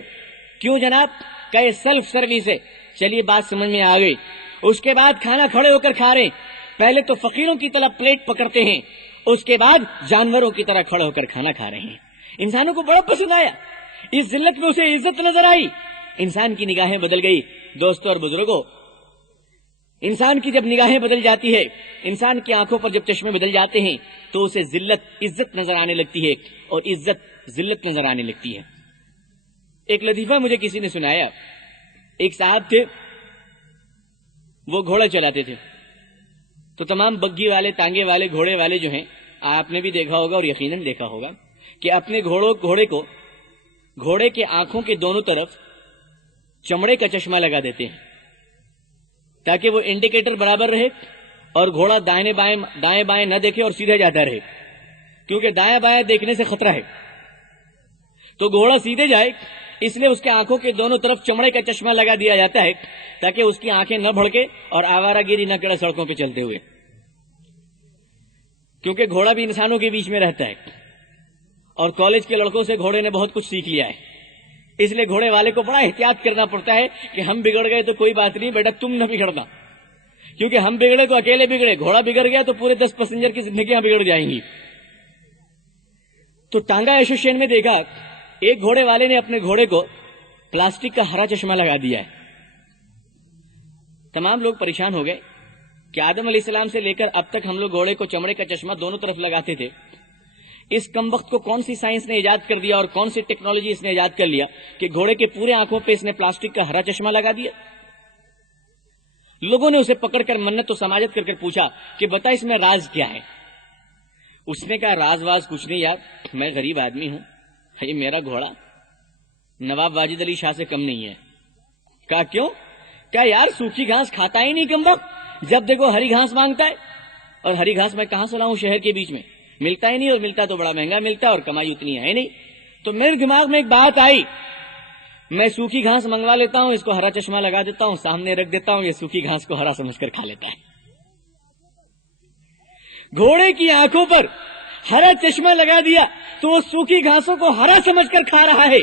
کیوں جناب؟ کہ یہ سیلف سروس ہے۔ چلیے بات سمجھ میں آ گئی۔ اس کے بعد کھانا کھڑے ہو کر کھا رہے ہیں، پہلے تو فقیروں کی طرح پلیٹ پکڑتے ہیں، اس کے بعد جانوروں کی طرح کھڑے ہو کر کھانا کھا رہے ہیں۔ انسانوں کو بڑا پسند آیا، اس ذلت میں اسے عزت نظر آئی، انسان کی نگاہیں بدل گئی۔ دوستوں اور بزرگوں، انسان کی جب نگاہیں بدل جاتی ہے، انسان کی آنکھوں پر جب چشمے بدل جاتے ہیں تو اسے ذلت عزت نظر آنے لگتی ہے اور عزت ذلت نظر آنے لگتی ہے۔ ایک لطیفہ مجھے کسی نے سنایا۔ ایک صاحب تھے، وہ گھوڑا چلاتے تھے، تو تمام بگھی والے، تانگے والے، گھوڑے والے جو ہیں، آپ نے بھی دیکھا ہوگا اور یقیناً دیکھا ہوگا کہ اپنے گھوڑے کے آنکھوں کے دونوں طرف چمڑے کا چشمہ لگا دیتے ہیں تاکہ وہ انڈیکیٹر برابر رہے اور گھوڑا دائیں بائیں نہ دیکھے اور سیدھے جاتا رہے، کیونکہ دائیں بائیں دیکھنے سے خطرہ ہے۔ تو گھوڑا سیدھے جائے اس لیے اس کے آنکھوں کے دونوں طرف چمڑے کا چشمہ لگا دیا جاتا ہے تاکہ اس کی آنکھیں نہ بھڑکے اور آوارہ گیری نہ کرے سڑکوں پہ چلتے ہوئے، کیونکہ گھوڑا بھی انسانوں کے بیچ میں رہتا ہے اور کالج کے لڑکوں سے گھوڑے نے بہت کچھ سیکھ لیا ہے۔ اس لیے گھوڑے والے کو بڑا احتیاط کرنا پڑتا ہے کہ ہم بگڑ گئے تو کوئی بات نہیں بیٹا، تم نہ بگڑنا، کیونکہ ہم بگڑے تو اکیلے بگڑے، گھوڑا بگڑ گیا تو پورے 10 پیسنجر کی زندگیاں بگڑ جائیں گی۔ تو ٹانگا ایسوسیشن میں دیکھا، ایک گھوڑے والے نے اپنے گھوڑے کو پلاسٹک کا ہرا چشمہ لگا دیا ہے۔ تمام لوگ پریشان ہو گئے کہ آدم علیہ السلام سے لے کر اب تک ہم لوگ گھوڑے کو چمڑے کا چشمہ دونوں طرف لگاتے تھے، اس کم وقت کو کون سی سائنس نے ایجاد کر دیا اور کون سی ٹیکنالوجی اس نے ایجاد کر لیا کہ گھوڑے کے پورے آنکھوں پہ اس نے پلاسٹک کا ہرا چشمہ لگا دیا۔ لوگوں نے اسے پکڑ کر منت و سماجت کر کر پوچھا کہ بتا اس میں راز کیا ہے؟ اس نے کہا راز واز کچھ نہیں یار، میں غریب آدمی ہوں، یہ میرا گھوڑا نواب واجد علی شاہ سے کم نہیں ہے۔ کہا کیوں؟ کیا یار سوکھی گھاس کھاتا ہی نہیں کم وقت، جب دیکھو ہری گھاس مانگتا ہے، اور ہری گھاس میں کہاں سے لاؤں؟ شہر کے بیچ میں ملتا ہی نہیں، اور ملتا تو بڑا مہنگا ملتا اور کمائی اتنی ہے نہیں۔ تو میرے دماغ میں ایک بات آئی، میں سوکھی گھاس منگوا لیتا ہوں، اس کو ہرا چشمہ لگا دیتا ہوں، سامنے رکھ دیتا ہوں، یہ سوکھی گھاس کو ہرا سمجھ کر کھا لیتا ہے۔ گھوڑے کی آنکھوں پر ہرا چشمہ لگا دیا تو وہ سوکھی گھاسوں کو ہرا سمجھ کر کھا رہا ہے۔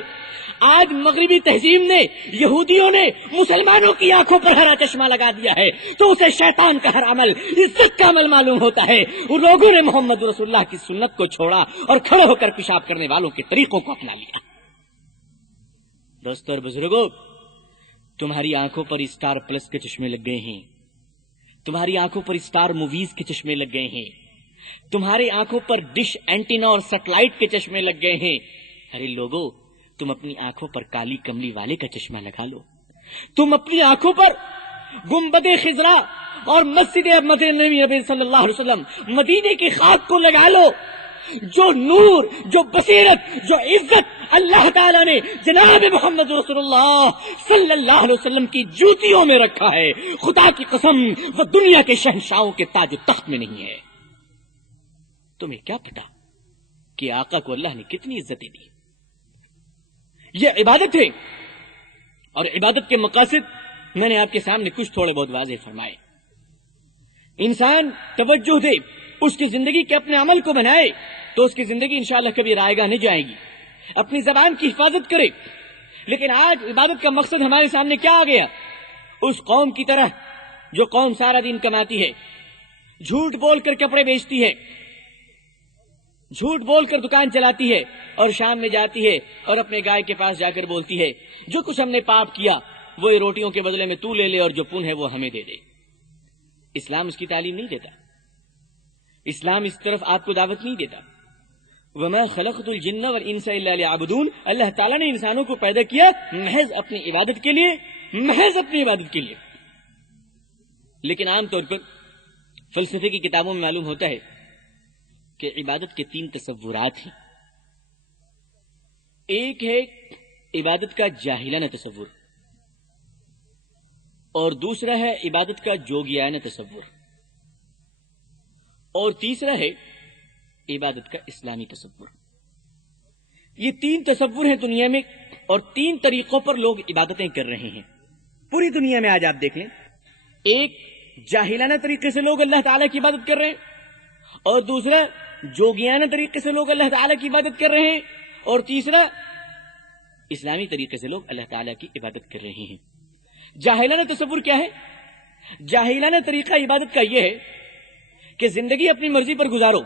آج مغربی تہذیب نے، یہودیوں نے مسلمانوں کی آنکھوں پر ہرا چشمہ لگا دیا ہے تو اسے شیطان کا ہر عمل عزت کا عمل معلوم ہوتا ہے۔ ان لوگوں نے محمد رسول اللہ کی سنت کو چھوڑا اور کھڑے ہو کر پیشاب کرنے والوں کے طریقوں کو اپنا لیا۔ دوستوں اور بزرگوں، تمہاری آنکھوں پر اسٹار پلس کے چشمے لگ گئے ہیں، تمہاری آنکھوں پر اسٹار موویز کے چشمے لگ گئے ہیں، تمہاری آنکھوں پر ڈش اینٹینا اور سیٹلائٹ کے چشمے لگ گئے ہیں۔ ارے لوگوں، تم اپنی آنکھوں پر کالی کملی والے کا چشمہ لگا لو، تم اپنی آنکھوں پر گنبد خضرا اور مسجد نبی صلی اللہ علیہ وسلم مدینے کی خاک کو لگا لو، جو نور، جو بصیرت، جو عزت اللہ تعالیٰ نے جناب محمد رسول اللہ صلی اللہ علیہ وسلم کی جوتیوں میں رکھا ہے، خدا کی قسم وہ دنیا کے شہنشاہوں کے تاج و تخت میں نہیں ہے۔ تمہیں کیا پتا کہ آقا کو اللہ نے کتنی عزتیں دی؟ یہ عبادت ہے، اور عبادت کے مقاصد میں نے آپ کے سامنے کچھ تھوڑے بہت واضح فرمائے۔ انسان توجہ دے، اس کی زندگی کے اپنے عمل کو بنائے تو اس کی زندگی انشاءاللہ کبھی رائے گاہ نہیں جائے گی۔ اپنی زبان کی حفاظت کرے، لیکن آج عبادت کا مقصد ہمارے سامنے کیا آ گیا؟ اس قوم کی طرح جو قوم سارا دن کماتی ہے، جھوٹ بول کر کپڑے بیچتی ہے، جھوٹ بول کر دکان چلاتی ہے، اور شام میں جاتی ہے اور اپنے گائے کے پاس جا کر بولتی ہے جو کچھ ہم نے پاپ کیا وہ روٹیوں کے بدلے میں تو لے لے، اور جو پن ہے وہ ہمیں دے دے۔ اسلام اس کی تعلیم نہیں دیتا، اسلام اس طرف آپ کو دعوت نہیں دیتا۔ وَمَا خَلَقْتُ الْجِنَّ وَالْإِنسَ إِلَّا لِيَعْبُدُونَ، اللہ تعالیٰ نے انسانوں کو پیدا کیا محض اپنی عبادت کے لیے، محض اپنی عبادت کے لیے۔ لیکن عام طور پر فلسفے کی کتابوں میں معلوم ہوتا ہے کہ عبادت کے 3 تصورات ہیں۔ ایک ہے عبادت کا جاہلانہ تصور، اور دوسرا ہے عبادت کا جوگیانہ تصور، اور تیسرا ہے عبادت کا اسلامی تصور۔ یہ 3 تصور ہیں دنیا میں، اور 3 طریقوں پر لوگ عبادتیں کر رہے ہیں پوری دنیا میں۔ آج آپ دیکھ لیں، ایک جاہلانہ طریقے سے لوگ اللہ تعالیٰ کی عبادت کر رہے ہیں، اور دوسرا جوگیانہ طریقے سے لوگ اللہ تعالیٰ کی عبادت کر رہے ہیں، اور تیسرا اسلامی طریقے سے لوگ اللہ تعالیٰ کی عبادت کر رہے ہیں۔ جاہلانہ تصور کیا ہے؟ جاہلانہ طریقہ عبادت کا یہ ہے کہ زندگی اپنی مرضی پر گزارو،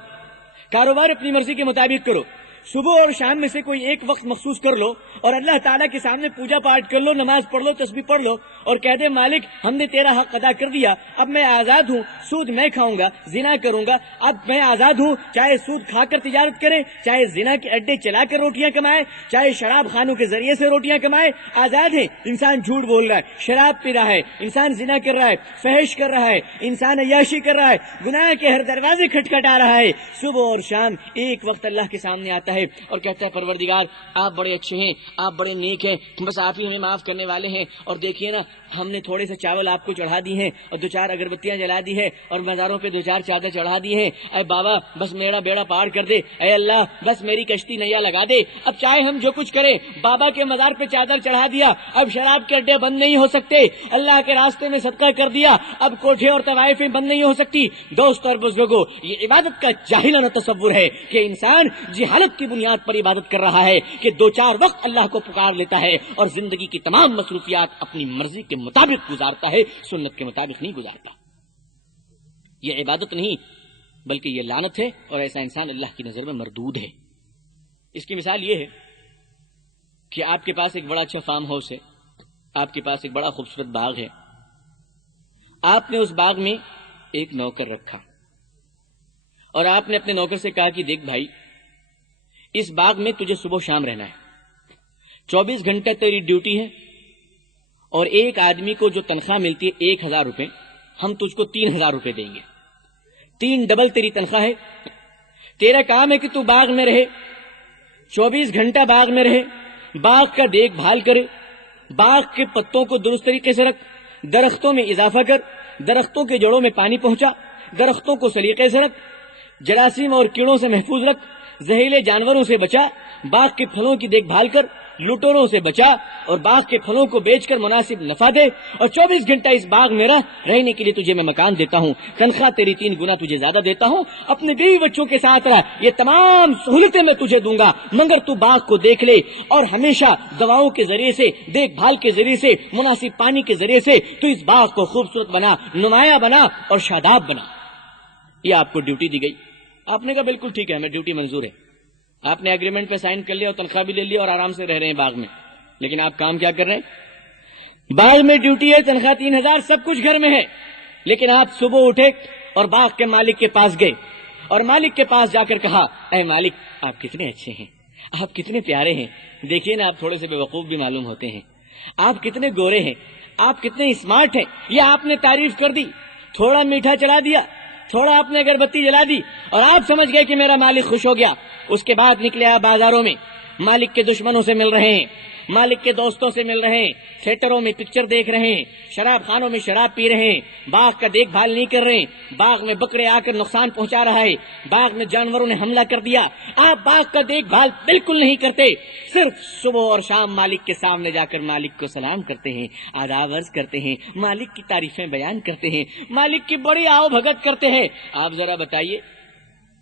کاروبار اپنی مرضی کے مطابق کرو، صبح اور شام میں سے کوئی ایک وقت مخصوص کر لو اور اللہ تعالیٰ کے سامنے پوجا پاٹ کر لو، نماز پڑھ لو، تسبیح پڑھ لو، اور کہہ دے مالک ہم نے تیرا حق ادا کر دیا، اب میں آزاد ہوں، سود میں کھاؤں گا، زنا کروں گا، اب میں آزاد ہوں، چاہے سود کھا کر تجارت کرے، چاہے زنا کے اڈے چلا کر روٹیاں کمائے، چاہے شراب خانوں کے ذریعے سے روٹیاں کمائے، آزاد ہے۔ انسان جھوٹ بول رہا ہے، شراب پی رہا ہے، انسان زنا کر رہا ہے، فحش کر رہا ہے، انسان عیاشی کر رہا ہے، گناہ کے ہر دروازے کھٹکھٹا رہا ہے، صبح اور شام ایک وقت اللہ کے سامنے آتا ہے اور کہتا ہے پروردگار آپ بڑے اچھے ہیں، آپ بڑے نیک ہیں، بس آپ ہی ہمیں معاف کرنے والے ہیں، اور دیکھیے نا ہم نے تھوڑے سے چاول آپ کو چڑھا دی ہیں، اور 2-4 اگربتیاں جلا دی ہے، اور مزاروں پہ 2-4 چادر چڑھا دی ہیں، اے بابا بس میرا بیڑا پار کر دے، اے اللہ بس میری کشتی نیا لگا دے۔ اب چاہے ہم جو کچھ کریں، بابا کے مزار پہ چادر چڑھا دیا، اب شراب کے اڈے بند نہیں ہو سکتے، اللہ کے راستے میں صدقہ کر دیا، اب کوٹھے اور طوائفیں بند نہیں ہو سکتی۔ دوست اور بزرگوں، یہ عبادت کا جاہلانہ تصور ہے کہ انسان جہالت کی بنیاد پر عبادت کر رہا ہے کہ 2-4 وقت اللہ کو پکار لیتا ہے اور زندگی کی تمام مصروفیات اپنی مرضی کے مطابق گزارتا ہے، سنت کے مطابق نہیں گزارتا۔ یہ عبادت نہیں بلکہ یہ لعنت ہے، اور ایسا انسان اللہ کی نظر میں مردود ہے۔ اس کی مثال یہ ہے کہ آپ کے پاس ایک بڑا اچھا فارم ہاؤس ہے، آپ کے پاس ایک بڑا خوبصورت باغ ہے، آپ نے اس باغ میں ایک نوکر رکھا، اور آپ نے اپنے نوکر سے کہا کہ دیکھ بھائی اس باغ میں تجھے صبح شام رہنا ہے، 24 گھنٹہ تیری ڈیوٹی ہے، اور ایک آدمی کو جو تنخواہ ملتی ہے 1000 روپے، ہم تجھ کو 3000 روپے دیں گے، 3 ڈبل تیری تنخواہ ہے۔ تیرا کام ہے کہ تو باغ میں رہے، 24 گھنٹہ باغ میں رہے، باغ کا دیکھ بھال کرے، باغ کے پتوں کو درست طریقے سے رکھ، درختوں میں اضافہ کر، درختوں کے جڑوں میں پانی پہنچا، درختوں کو سلیقے سے رکھ، جراثیم اور کیڑوں سے محفوظ رکھ، زہریلے جانوروں سے بچا، باغ کے پھلوں کی دیکھ بھال کر، لٹوروں سے بچا، اور باغ کے پھلوں کو بیچ کر مناسب نفع دے، اور 24 گھنٹہ اس باغ میں رہنے کے لیے تجھے میں مکان دیتا ہوں، تنخواہ تیری 3 گنا تجھے زیادہ دیتا ہوں، اپنے بیوی بچوں کے ساتھ رہ، یہ تمام سہولتیں میں تجھے دوں گا، مگر تو باغ کو دیکھ لے، اور ہمیشہ دواؤں کے ذریعے سے، دیکھ بھال کے ذریعے سے، مناسب پانی کے ذریعے سے تو اس باغ کو خوبصورت بنا، نمایاں بنا اور شاداب بنا۔ یہ آپ کو ڈیوٹی دی گئی، آپ نے کہا بالکل ٹھیک ہے، ہمیں ڈیوٹی منظور ہے، آپ نے ایگریمنٹ پہ سائن کر لیا اور تنخواہ بھی لے لیا اور آرام سے رہ رہے ہیں باغ میں، لیکن آپ کام کیا کر رہے ہیں؟ باغ میں ڈیوٹی ہے، تنخواہ 3000، سب کچھ گھر میں ہے، لیکن آپ صبح اٹھے اور باغ کے مالک کے پاس گئے اور مالک کے پاس جا کر کہا اے مالک آپ کتنے اچھے ہیں، آپ کتنے پیارے ہیں، دیکھیے نا آپ تھوڑے سے بے وقوف بھی معلوم ہوتے ہیں، آپ کتنے گورے ہیں، آپ کتنے اسمارٹ ہیں، یہ آپ نے تعریف کر دی، تھوڑا میٹھا چلا دیا، تھوڑا آپ نے اگر بتی جلا دی اور آپ سمجھ گئے کہ میرا مالک خوش ہو گیا، اس کے بعد نکلے آپ بازاروں میں، مالک کے دشمنوں سے مل رہے ہیں، مالک کے دوستوں سے مل رہے ہیں، تھیٹروں میں پکچر دیکھ رہے ہیں، شراب خانوں میں شراب پی رہے ہیں، باغ کا دیکھ بھال نہیں کر رہے ہیں، باغ میں بکرے آ کر نقصان پہنچا رہا ہے، باغ میں جانوروں نے حملہ کر دیا، آپ باغ کا دیکھ بھال بالکل نہیں کرتے، صرف صبح اور شام مالک کے سامنے جا کر مالک کو سلام کرتے ہیں، آداب عرض کرتے ہیں، مالک کی تعریفیں بیان کرتے ہیں، مالک کی بڑی آؤ بھگت کرتے ہیں۔ آپ ذرا بتائیے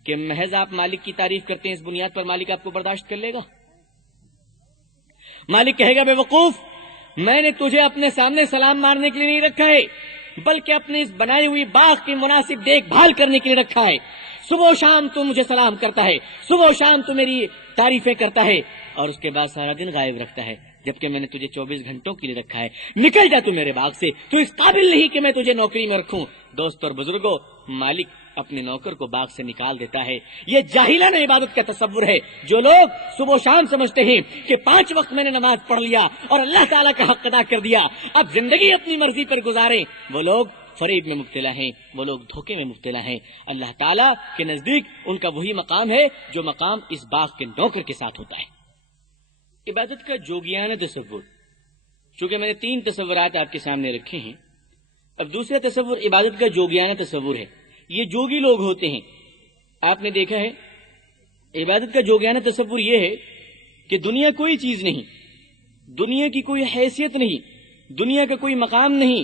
کہ محض آپ مالک کی تعریف کرتے ہیں، اس بنیاد پر مالک آپ کو برداشت کر لے گا؟ مالک کہے گا بے وقوف، میں نے تجھے اپنے سامنے سلام مارنے کے لیے نہیں رکھا ہے، بلکہ اپنی اس بنائی ہوئی باغ کی مناسب دیکھ بھال کرنے کے لیے رکھا ہے۔ صبح و شام تو مجھے سلام کرتا ہے، صبح و شام تو میری تعریفیں کرتا ہے، اور اس کے بعد سارا دن غائب رکھتا ہے، جبکہ میں نے تجھے 24 گھنٹوں کے لیے رکھا ہے۔ نکل جا تو میرے باغ سے، تو اس قابل نہیں کہ میں تجھے نوکری میں رکھوں۔ دوست اور بزرگوں، مالک اپنے نوکر کو باغ سے نکال دیتا ہے۔ یہ جاہلانہ عبادت کا تصور ہے۔ جو لوگ صبح و شام سمجھتے ہیں کہ 5 وقت میں نے نماز پڑھ لیا اور اللہ تعالیٰ کا حق ادا کر دیا، اب زندگی اپنی مرضی پر گزاریں، وہ لوگ فریب میں مبتلا ہیں، وہ لوگ دھوکے میں مبتلا ہیں۔ اللہ تعالیٰ کے نزدیک ان کا وہی مقام ہے جو مقام اس باغ کے نوکر کے ساتھ ہوتا ہے۔ عبادت کا جوگیانہ تصور، چونکہ میں نے 3 تصورات آپ کے سامنے رکھے ہیں، اب دوسرا تصور عبادت کا جوگیانہ تصور ہے۔ یہ جوگی لوگ ہوتے ہیں، آپ نے دیکھا ہے عبادت کا جوگیانہ تصور یہ ہے کہ دنیا کوئی چیز نہیں، دنیا کی کوئی حیثیت نہیں، دنیا کا کوئی مقام نہیں،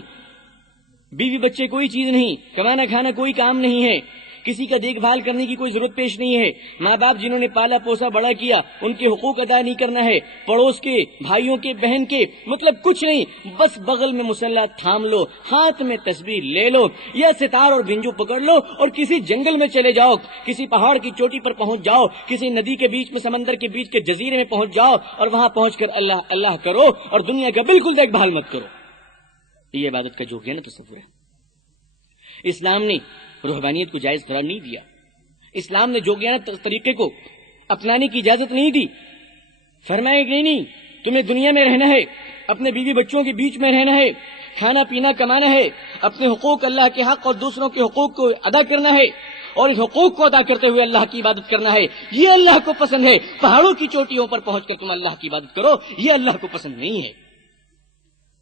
بیوی بچے کوئی چیز نہیں، کمانا کھانا کوئی کام نہیں ہے، کسی کا دیکھ بھال کرنے کی کوئی ضرورت پیش نہیں ہے، ماں باپ جنہوں نے پالا پوسا بڑا کیا ان کے حقوق ادا نہیں کرنا ہے، پڑوس کے بھائیوں کے بہن کے مطلب کچھ نہیں، بس بغل میں مسلح تھام لو، ہاتھ میں تسبیح لے لو یا ستار اور بھنجو پکڑ لو اور کسی جنگل میں چلے جاؤ، کسی پہاڑ کی چوٹی پر پہنچ جاؤ، کسی ندی کے بیچ میں سمندر کے بیچ کے جزیرے میں پہنچ جاؤ اور وہاں پہنچ کر اللہ اللہ کرو اور دنیا کا بالکل دیکھ بھال مت کرو۔ یہ عبادت کا جوگیانہ تصور ہے۔ اسلام نے روحانیت کو جائز قرار نہیں دیا، اسلام نے جوگیانہ طریقے کو اپنانے کی اجازت نہیں دی۔ فرمایا کہ نہیں، تمہیں دنیا میں رہنا ہے، اپنے بیوی بچوں کے بیچ میں رہنا ہے، کھانا پینا کمانا ہے، اپنے حقوق اللہ کے حق اور دوسروں کے حقوق کو ادا کرنا ہے، اور اس حقوق کو ادا کرتے ہوئے اللہ کی عبادت کرنا ہے۔ یہ اللہ کو پسند ہے۔ پہاڑوں کی چوٹیوں پر پہنچ کر تم اللہ کی عبادت کرو، یہ اللہ کو پسند نہیں ہے۔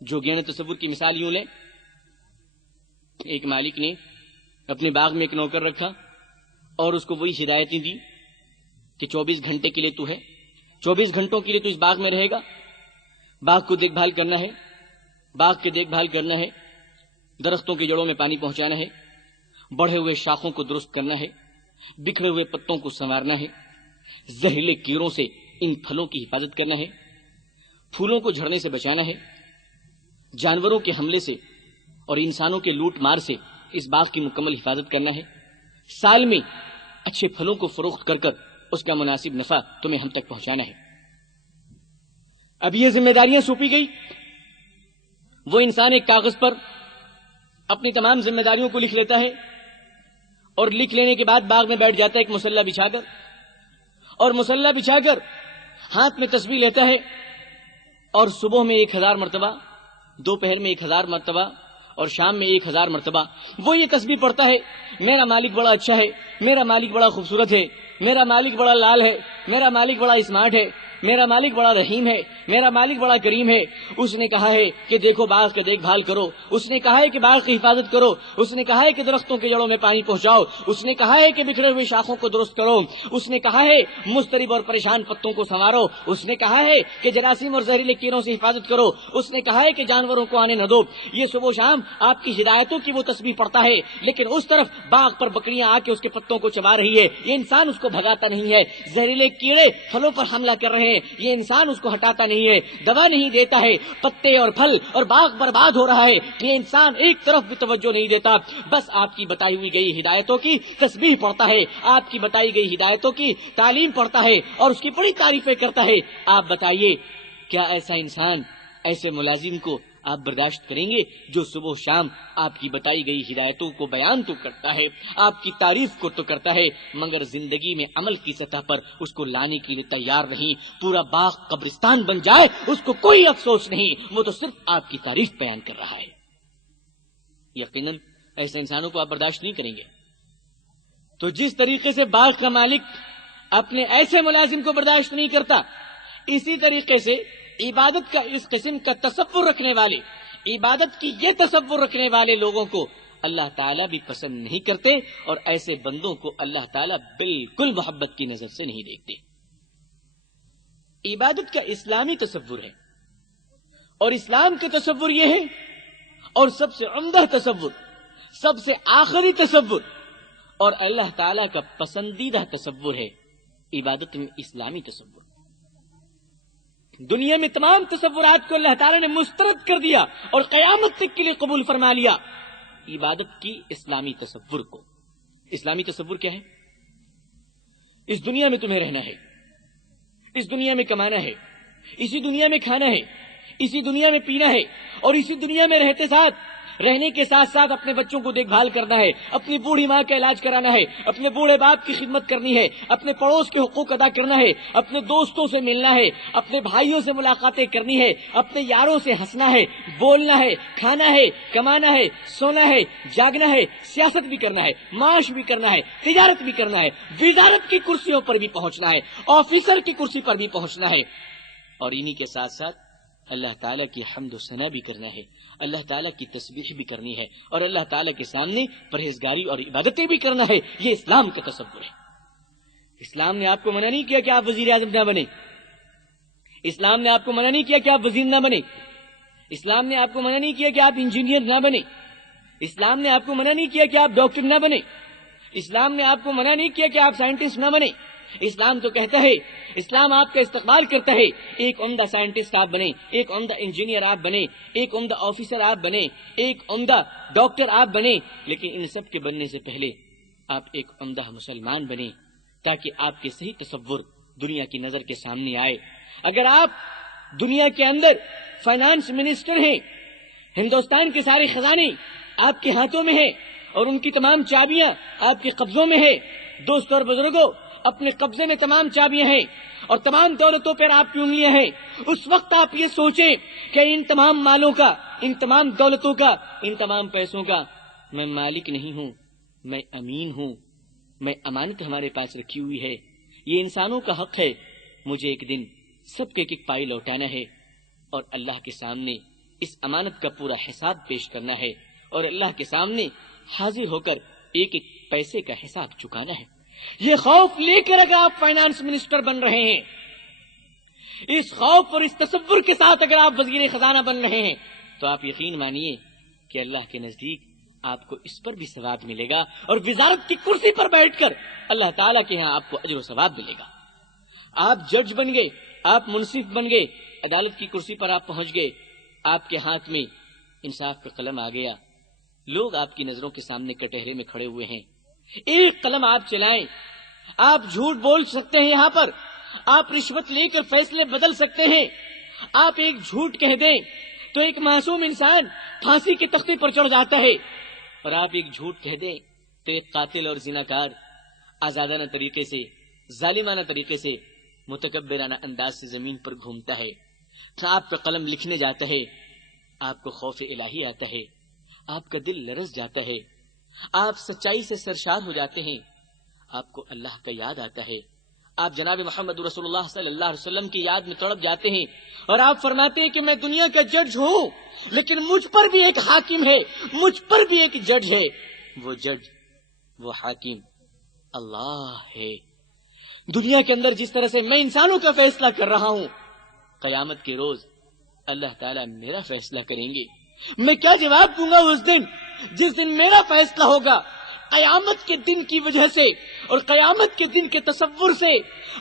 جوگیانہ تصور کی مثال یوں لیں، ایک مالک نے اپنے باغ میں ایک نوکر رکھا اور اس کو وہی ہدایتیں دی کہ 24 گھنٹے کے لیے تو ہے، 24 گھنٹوں کے لیے تو اس باغ میں رہے گا، باغ کو دیکھ بھال کرنا ہے، باغ کی دیکھ بھال کرنا ہے، درختوں کی جڑوں میں پانی پہنچانا ہے، بڑھے ہوئے شاخوں کو درست کرنا ہے، بکھرے ہوئے پتوں کو سنوارنا ہے، زہریلے کیڑوں سے ان پھلوں کی حفاظت کرنا ہے، پھولوں کو جھڑنے سے بچانا ہے، جانوروں کے حملے سے اور انسانوں کے لوٹ مار سے اس باغ کی مکمل حفاظت کرنا ہے، سال میں اچھے پھلوں کو فروخت کر کر اس کا مناسب نفع تمہیں ہم تک پہنچانا ہے۔ اب یہ ذمہ داریاں سونپی گئی، وہ انسان ایک کاغذ پر اپنی تمام ذمہ داریوں کو لکھ لیتا ہے اور لکھ لینے کے بعد باغ میں بیٹھ جاتا ہے ایک مسلح بچھا کر، اور مسلح بچھا کر ہاتھ میں تسبیح لیتا ہے اور صبح میں 1000 مرتبہ، دوپہر میں 1000 مرتبہ اور شام میں 1000 مرتبہ وہ یہ تسبیح پڑھتا ہے، میرا مالک بڑا اچھا ہے، میرا مالک بڑا خوبصورت ہے، میرا مالک بڑا لال ہے، میرا مالک بڑا اسمارٹ ہے، میرا مالک بڑا رحیم ہے، میرا مالک بڑا کریم ہے۔ اس نے کہا ہے کہ دیکھو باغ کا دیکھ بھال کرو، اس نے کہا ہے کہ باغ کی حفاظت کرو، اس نے کہا ہے کہ درختوں کے جڑوں میں پانی پہنچاؤ، اس نے کہا ہے کہ بکھرے ہوئے شاخوں کو درست کرو، اس نے کہا ہے مضطرب اور پریشان پتوں کو سنوارو، اس نے کہا ہے کہ جراثیم اور زہریلے کیڑوں سے حفاظت کرو، اس نے کہا ہے کہ جانوروں کو آنے نہ دو۔ یہ صبح و شام آپ کی ہدایتوں کی وہ تسبیح پڑھتا ہے، لیکن اس طرف باغ پر بکریاں آ کے اس کے پتوں کو چبا رہی ہے، یہ انسان اس کو بھگاتا نہیں ہے، زہریلے کیڑے پھلوں پر حملہ کر رہے ہیں، یہ انسان اس کو ہٹاتا نہیں ہے، دوا نہیں دیتا ہے، پتے اور پھل اور باغ برباد ہو رہا ہے، یہ انسان ایک طرف بھی توجہ نہیں دیتا، بس آپ کی بتائی ہوئی گئی ہدایتوں کی تسبیح پڑھتا ہے، آپ کی بتائی گئی ہدایتوں کی تعلیم پڑھتا ہے اور اس کی بڑی تعریفیں کرتا ہے۔ آپ بتائیے کیا ایسا انسان، ایسے ملازم کو آپ برداشت کریں گے جو صبح و شام آپ کی بتائی گئی ہدایتوں کو بیان تو کرتا ہے، آپ کی تعریف کو تو کرتا ہے، مگر زندگی میں عمل کی سطح پر اس کو لانے کے لیے تیار نہیں، پورا باغ قبرستان بن جائے اس کو کوئی افسوس نہیں، وہ تو صرف آپ کی تعریف بیان کر رہا ہے۔ یقیناً ایسے انسانوں کو آپ برداشت نہیں کریں گے۔ تو جس طریقے سے باغ کا مالک اپنے ایسے ملازم کو برداشت نہیں کرتا، اسی طریقے سے عبادت کا اس قسم کا تصور رکھنے والے، عبادت کی یہ تصور رکھنے والے لوگوں کو اللہ تعالیٰ بھی پسند نہیں کرتے، اور ایسے بندوں کو اللہ تعالیٰ بالکل محبت کی نظر سے نہیں دیکھتے۔ عبادت کا اسلامی تصور ہے، اور اسلام کے تصور یہ ہے، اور سب سے عمدہ تصور، سب سے آخری تصور اور اللہ تعالیٰ کا پسندیدہ تصور ہے عبادت میں اسلامی تصور۔ دنیا میں تمام تصورات کو اللہ تعالیٰ نے مسترد کر دیا اور قیامت تک کے لیے قبول فرما لیا عبادت کی اسلامی تصور کو۔ اسلامی تصور کیا ہے؟ اس دنیا میں تمہیں رہنا ہے، اس دنیا میں کمانا ہے، اسی دنیا میں کھانا ہے، اسی دنیا میں پینا ہے، اور اسی دنیا میں رہنے کے ساتھ ساتھ اپنے بچوں کو دیکھ بھال کرنا ہے، اپنی بوڑھی ماں کا علاج کرانا ہے، اپنے بوڑھے باپ کی خدمت کرنی ہے، اپنے پڑوس کے حقوق ادا کرنا ہے، اپنے دوستوں سے ملنا ہے، اپنے بھائیوں سے ملاقاتیں کرنی ہے، اپنے یاروں سے ہنسنا ہے، بولنا ہے، کھانا ہے، کمانا ہے، سونا ہے، جاگنا ہے، سیاست بھی کرنا ہے، معاش بھی کرنا ہے، تجارت بھی کرنا ہے، وزارت کی کرسیوں پر بھی پہنچنا ہے، آفیسر کی کرسی پر بھی پہنچنا ہے، اور انہی کے ساتھ ساتھ اللہ تعالیٰ کی حمد و ثنا بھی کرنا ہے، اللہ تعالیٰ کی تسبیح بھی کرنی ہے، اور اللہ تعالیٰ کے سامنے پرہیزگاری اور عبادتیں بھی کرنا ہے۔ یہ اسلام کا تصور ہے۔ اسلام نے آپ کو منع نہیں کیا کہ آپ وزیر اعظم نہ بنے، اسلام نے آپ کو منع نہیں کیا کہ آپ وزیر نہ بنے، اسلام نے آپ کو منع نہیں کیا کہ آپ انجینئر نہ بنے، اسلام نے آپ کو منع نہیں کیا کہ آپ ڈاکٹر نہ بنے، اسلام نے آپ کو منع نہیں کیا کہ آپ سائنٹسٹ نہ بنے۔ اسلام تو کہتا ہے، اسلام آپ کا استقبال کرتا ہے، ایک عمدہ سائنٹسٹ آپ بنے، ایک عمدہ انجینئر آپ بنے، ایک عمدہ آفیسر آپ بنے، ایک عمدہ ڈاکٹر آپ بنے، لیکن ان سب کے بننے سے پہلے آپ ایک عمدہ مسلمان بنے، تاکہ آپ کے صحیح تصور دنیا کی نظر کے سامنے آئے۔ اگر آپ دنیا کے اندر فائنانس منسٹر ہیں، ہندوستان کے سارے خزانے آپ کے ہاتھوں میں ہیں اور ان کی تمام چابیاں آپ کے قبضوں میں ہیں، دوستوں اور بزرگوں، اپنے قبضے میں تمام چابیاں ہیں اور تمام دولتوں پر آپ کی انگلیاں ہیں، اس وقت آپ یہ سوچیں کہ ان تمام مالوں کا، ان تمام دولتوں کا، ان تمام پیسوں کا میں مالک نہیں ہوں، میں امین ہوں، میں امانت ہمارے پاس رکھی ہوئی ہے، یہ انسانوں کا حق ہے، مجھے ایک دن سب کے ایک پائی لوٹانا ہے اور اللہ کے سامنے اس امانت کا پورا حساب پیش کرنا ہے، اور اللہ کے سامنے حاضر ہو کر ایک ایک پیسے کا حساب چکانا ہے۔ یہ خوف لے کر اگر آپ فائنانس منسٹر بن رہے ہیں، اس خوف اور اس تصور کے ساتھ اگر آپ وزیر خزانہ بن رہے ہیں، تو آپ یقین مانیے کہ اللہ کے نزدیک آپ کو اس پر بھی ثواب ملے گا، اور وزارت کی کرسی پر بیٹھ کر اللہ تعالیٰ کے ہاں آپ کو اجر و ثواب ملے گا۔ آپ جج بن گئے، آپ منصف بن گئے، عدالت کی کرسی پر آپ پہنچ گئے، آپ کے ہاتھ میں انصاف کا قلم آ گیا، لوگ آپ کی نظروں کے سامنے کٹہرے میں کھڑے ہوئے ہیں، ایک قلم آپ چلائیں، آپ جھوٹ بول سکتے ہیں، یہاں پر آپ رشوت لے کر فیصلے بدل سکتے ہیں، آپ ایک جھوٹ کہہ دیں تو ایک معصوم انسان پھانسی کے تختے پر چڑھ جاتا ہے، اور آپ ایک جھوٹ کہہ دیں تو ایک قاتل اور زناکار آزادانہ طریقے سے، ظالمانہ طریقے سے، متکبرانہ انداز سے زمین پر گھومتا ہے، تو آپ کا قلم لکھنے جاتا ہے، آپ کو خوف الہی آتا ہے، آپ کا دل لرز جاتا ہے، آپ سچائی سے سرشار ہو جاتے ہیں، آپ کو اللہ کا یاد آتا ہے، آپ جناب محمد رسول اللہ صلی اللہ علیہ وسلم کی یاد میں تڑپ جاتے ہیں، اور آپ فرماتے ہیں کہ میں دنیا کا جج ہوں، لیکن مجھ پر بھی ایک حاکم ہے، مجھ پر بھی ایک جج ہے، وہ جج، وہ حاکم اللہ ہے۔ دنیا کے اندر جس طرح سے میں انسانوں کا فیصلہ کر رہا ہوں، قیامت کے روز اللہ تعالیٰ میرا فیصلہ کریں گے۔ میں کیا جواب دوں گا اس دن جس دن میرا فیصلہ ہوگا؟ قیامت کے دن کی وجہ سے اور قیامت کے دن کے تصور سے،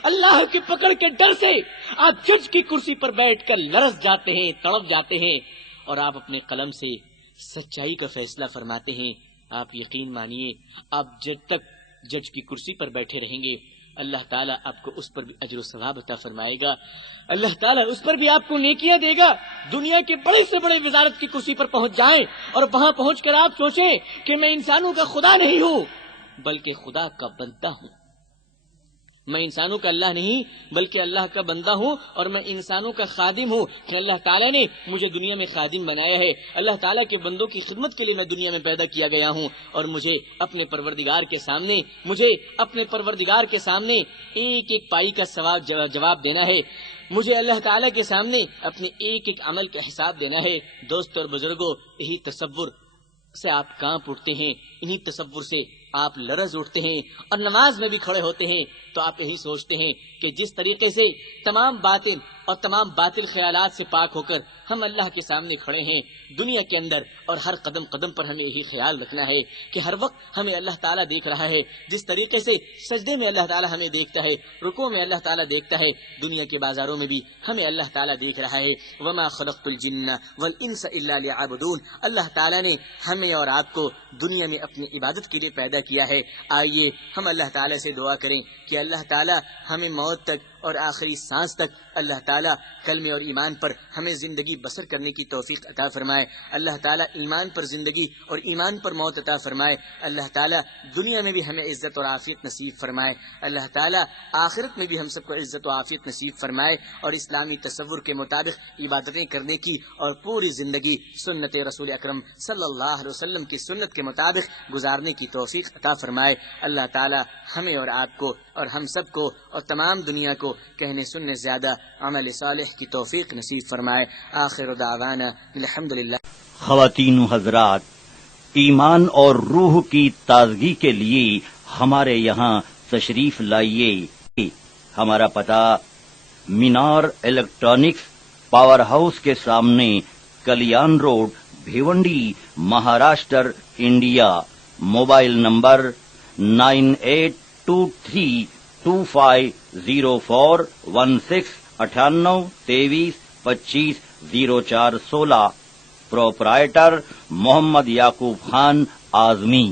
اللہ کی پکڑ کے ڈر سے آپ جج کی کرسی پر بیٹھ کر لرز جاتے ہیں، تڑپ جاتے ہیں، اور آپ اپنے قلم سے سچائی کا فیصلہ فرماتے ہیں۔ آپ یقین مانیے، آپ جب تک جج کی کرسی پر بیٹھے رہیں گے، اللہ تعالیٰ آپ کو اس پر بھی اجر و ثواب عطا فرمائے گا، اللہ تعالیٰ اس پر بھی آپ کو نیکیاں دے گا۔ دنیا کے بڑے سے بڑے وزارت کی کرسی پر پہنچ جائیں اور وہاں پہنچ کر آپ سوچیں کہ میں انسانوں کا خدا نہیں ہوں بلکہ خدا کا بندہ ہوں، میں انسانوں کا اللہ نہیں بلکہ اللہ کا بندہ ہوں، اور میں انسانوں کا خادم ہوں کہ اللہ تعالیٰ نے مجھے دنیا میں خادم بنایا ہے۔ اللہ تعالیٰ کے بندوں کی خدمت کے لیے میں دنیا میں پیدا کیا گیا ہوں، اور مجھے اپنے پروردگار کے سامنے ایک ایک پائی کا جواب دینا ہے۔ مجھے اللہ تعالیٰ کے سامنے اپنے ایک ایک عمل کا حساب دینا ہے۔ دوستو اور بزرگوں، یہی تصور سے آپ کانپ اٹھتے ہیں، انہی تصور سے آپ لرز اٹھتے ہیں، اور نماز میں بھی کھڑے ہوتے ہیں تو آپ یہی سوچتے ہیں کہ جس طریقے سے تمام باطل اور تمام باطل خیالات سے پاک ہو کر ہم اللہ کے سامنے کھڑے ہیں دنیا کے اندر، اور ہر قدم قدم پر ہمیں یہی خیال رکھنا ہے کہ ہر وقت ہمیں اللہ تعالیٰ دیکھ رہا ہے۔ جس طریقے سے سجدے میں اللہ تعالیٰ ہمیں دیکھتا ہے، رکوع میں اللہ تعالیٰ دیکھتا ہے، دنیا کے بازاروں میں بھی ہمیں اللہ تعالیٰ دیکھ رہا ہے۔ وما خلقت الجن والانس الا ليعبدون، اللہ تعالیٰ نے ہمیں اور آپ کو دنیا میں اپنی عبادت کے لیے پیدا کیا ہے۔ آئیے ہم اللہ تعالیٰ سے دعا کریں کہ اللہ تعالیٰ ہمیں موت تک اور آخری سانس تک اللہ تعالیٰ کلمے اور ایمان پر ہمیں زندگی بسر کرنے کی توفیق عطا فرمائے۔ اللہ تعالیٰ ایمان پر زندگی اور ایمان پر موت عطا فرمائے۔ اللہ تعالیٰ دنیا میں بھی ہمیں عزت اور عافیت نصیب فرمائے۔ اللہ تعالیٰ آخرت میں بھی ہم سب کو عزت و عافیت نصیب فرمائے، اور اسلامی تصور کے مطابق عبادتیں کرنے کی اور پوری زندگی سنت رسول اکرم صلی اللہ علیہ وسلم کی سنت کے مطابق گزارنے کی توفیق عطا فرمائے۔ اللہ تعالیٰ ہمیں اور آپ کو اور ہم سب کو اور تمام دنیا کو کہنے سننے زیادہ عمل صالح کی توفیق نصیب فرمائے۔ آخر دعوانا الحمدللہ۔ خواتین و حضرات، ایمان اور روح کی تازگی کے لیے ہمارے یہاں تشریف لائیے۔ ہمارا پتہ مینار الیکٹرانکس پاور ہاؤس کے سامنے، Kalyan road, Bhiwandi, Maharashtra, India. Mobile number 9823250416 9823250416۔ Proprietor Mohammad Yaqoob Khan Azmi.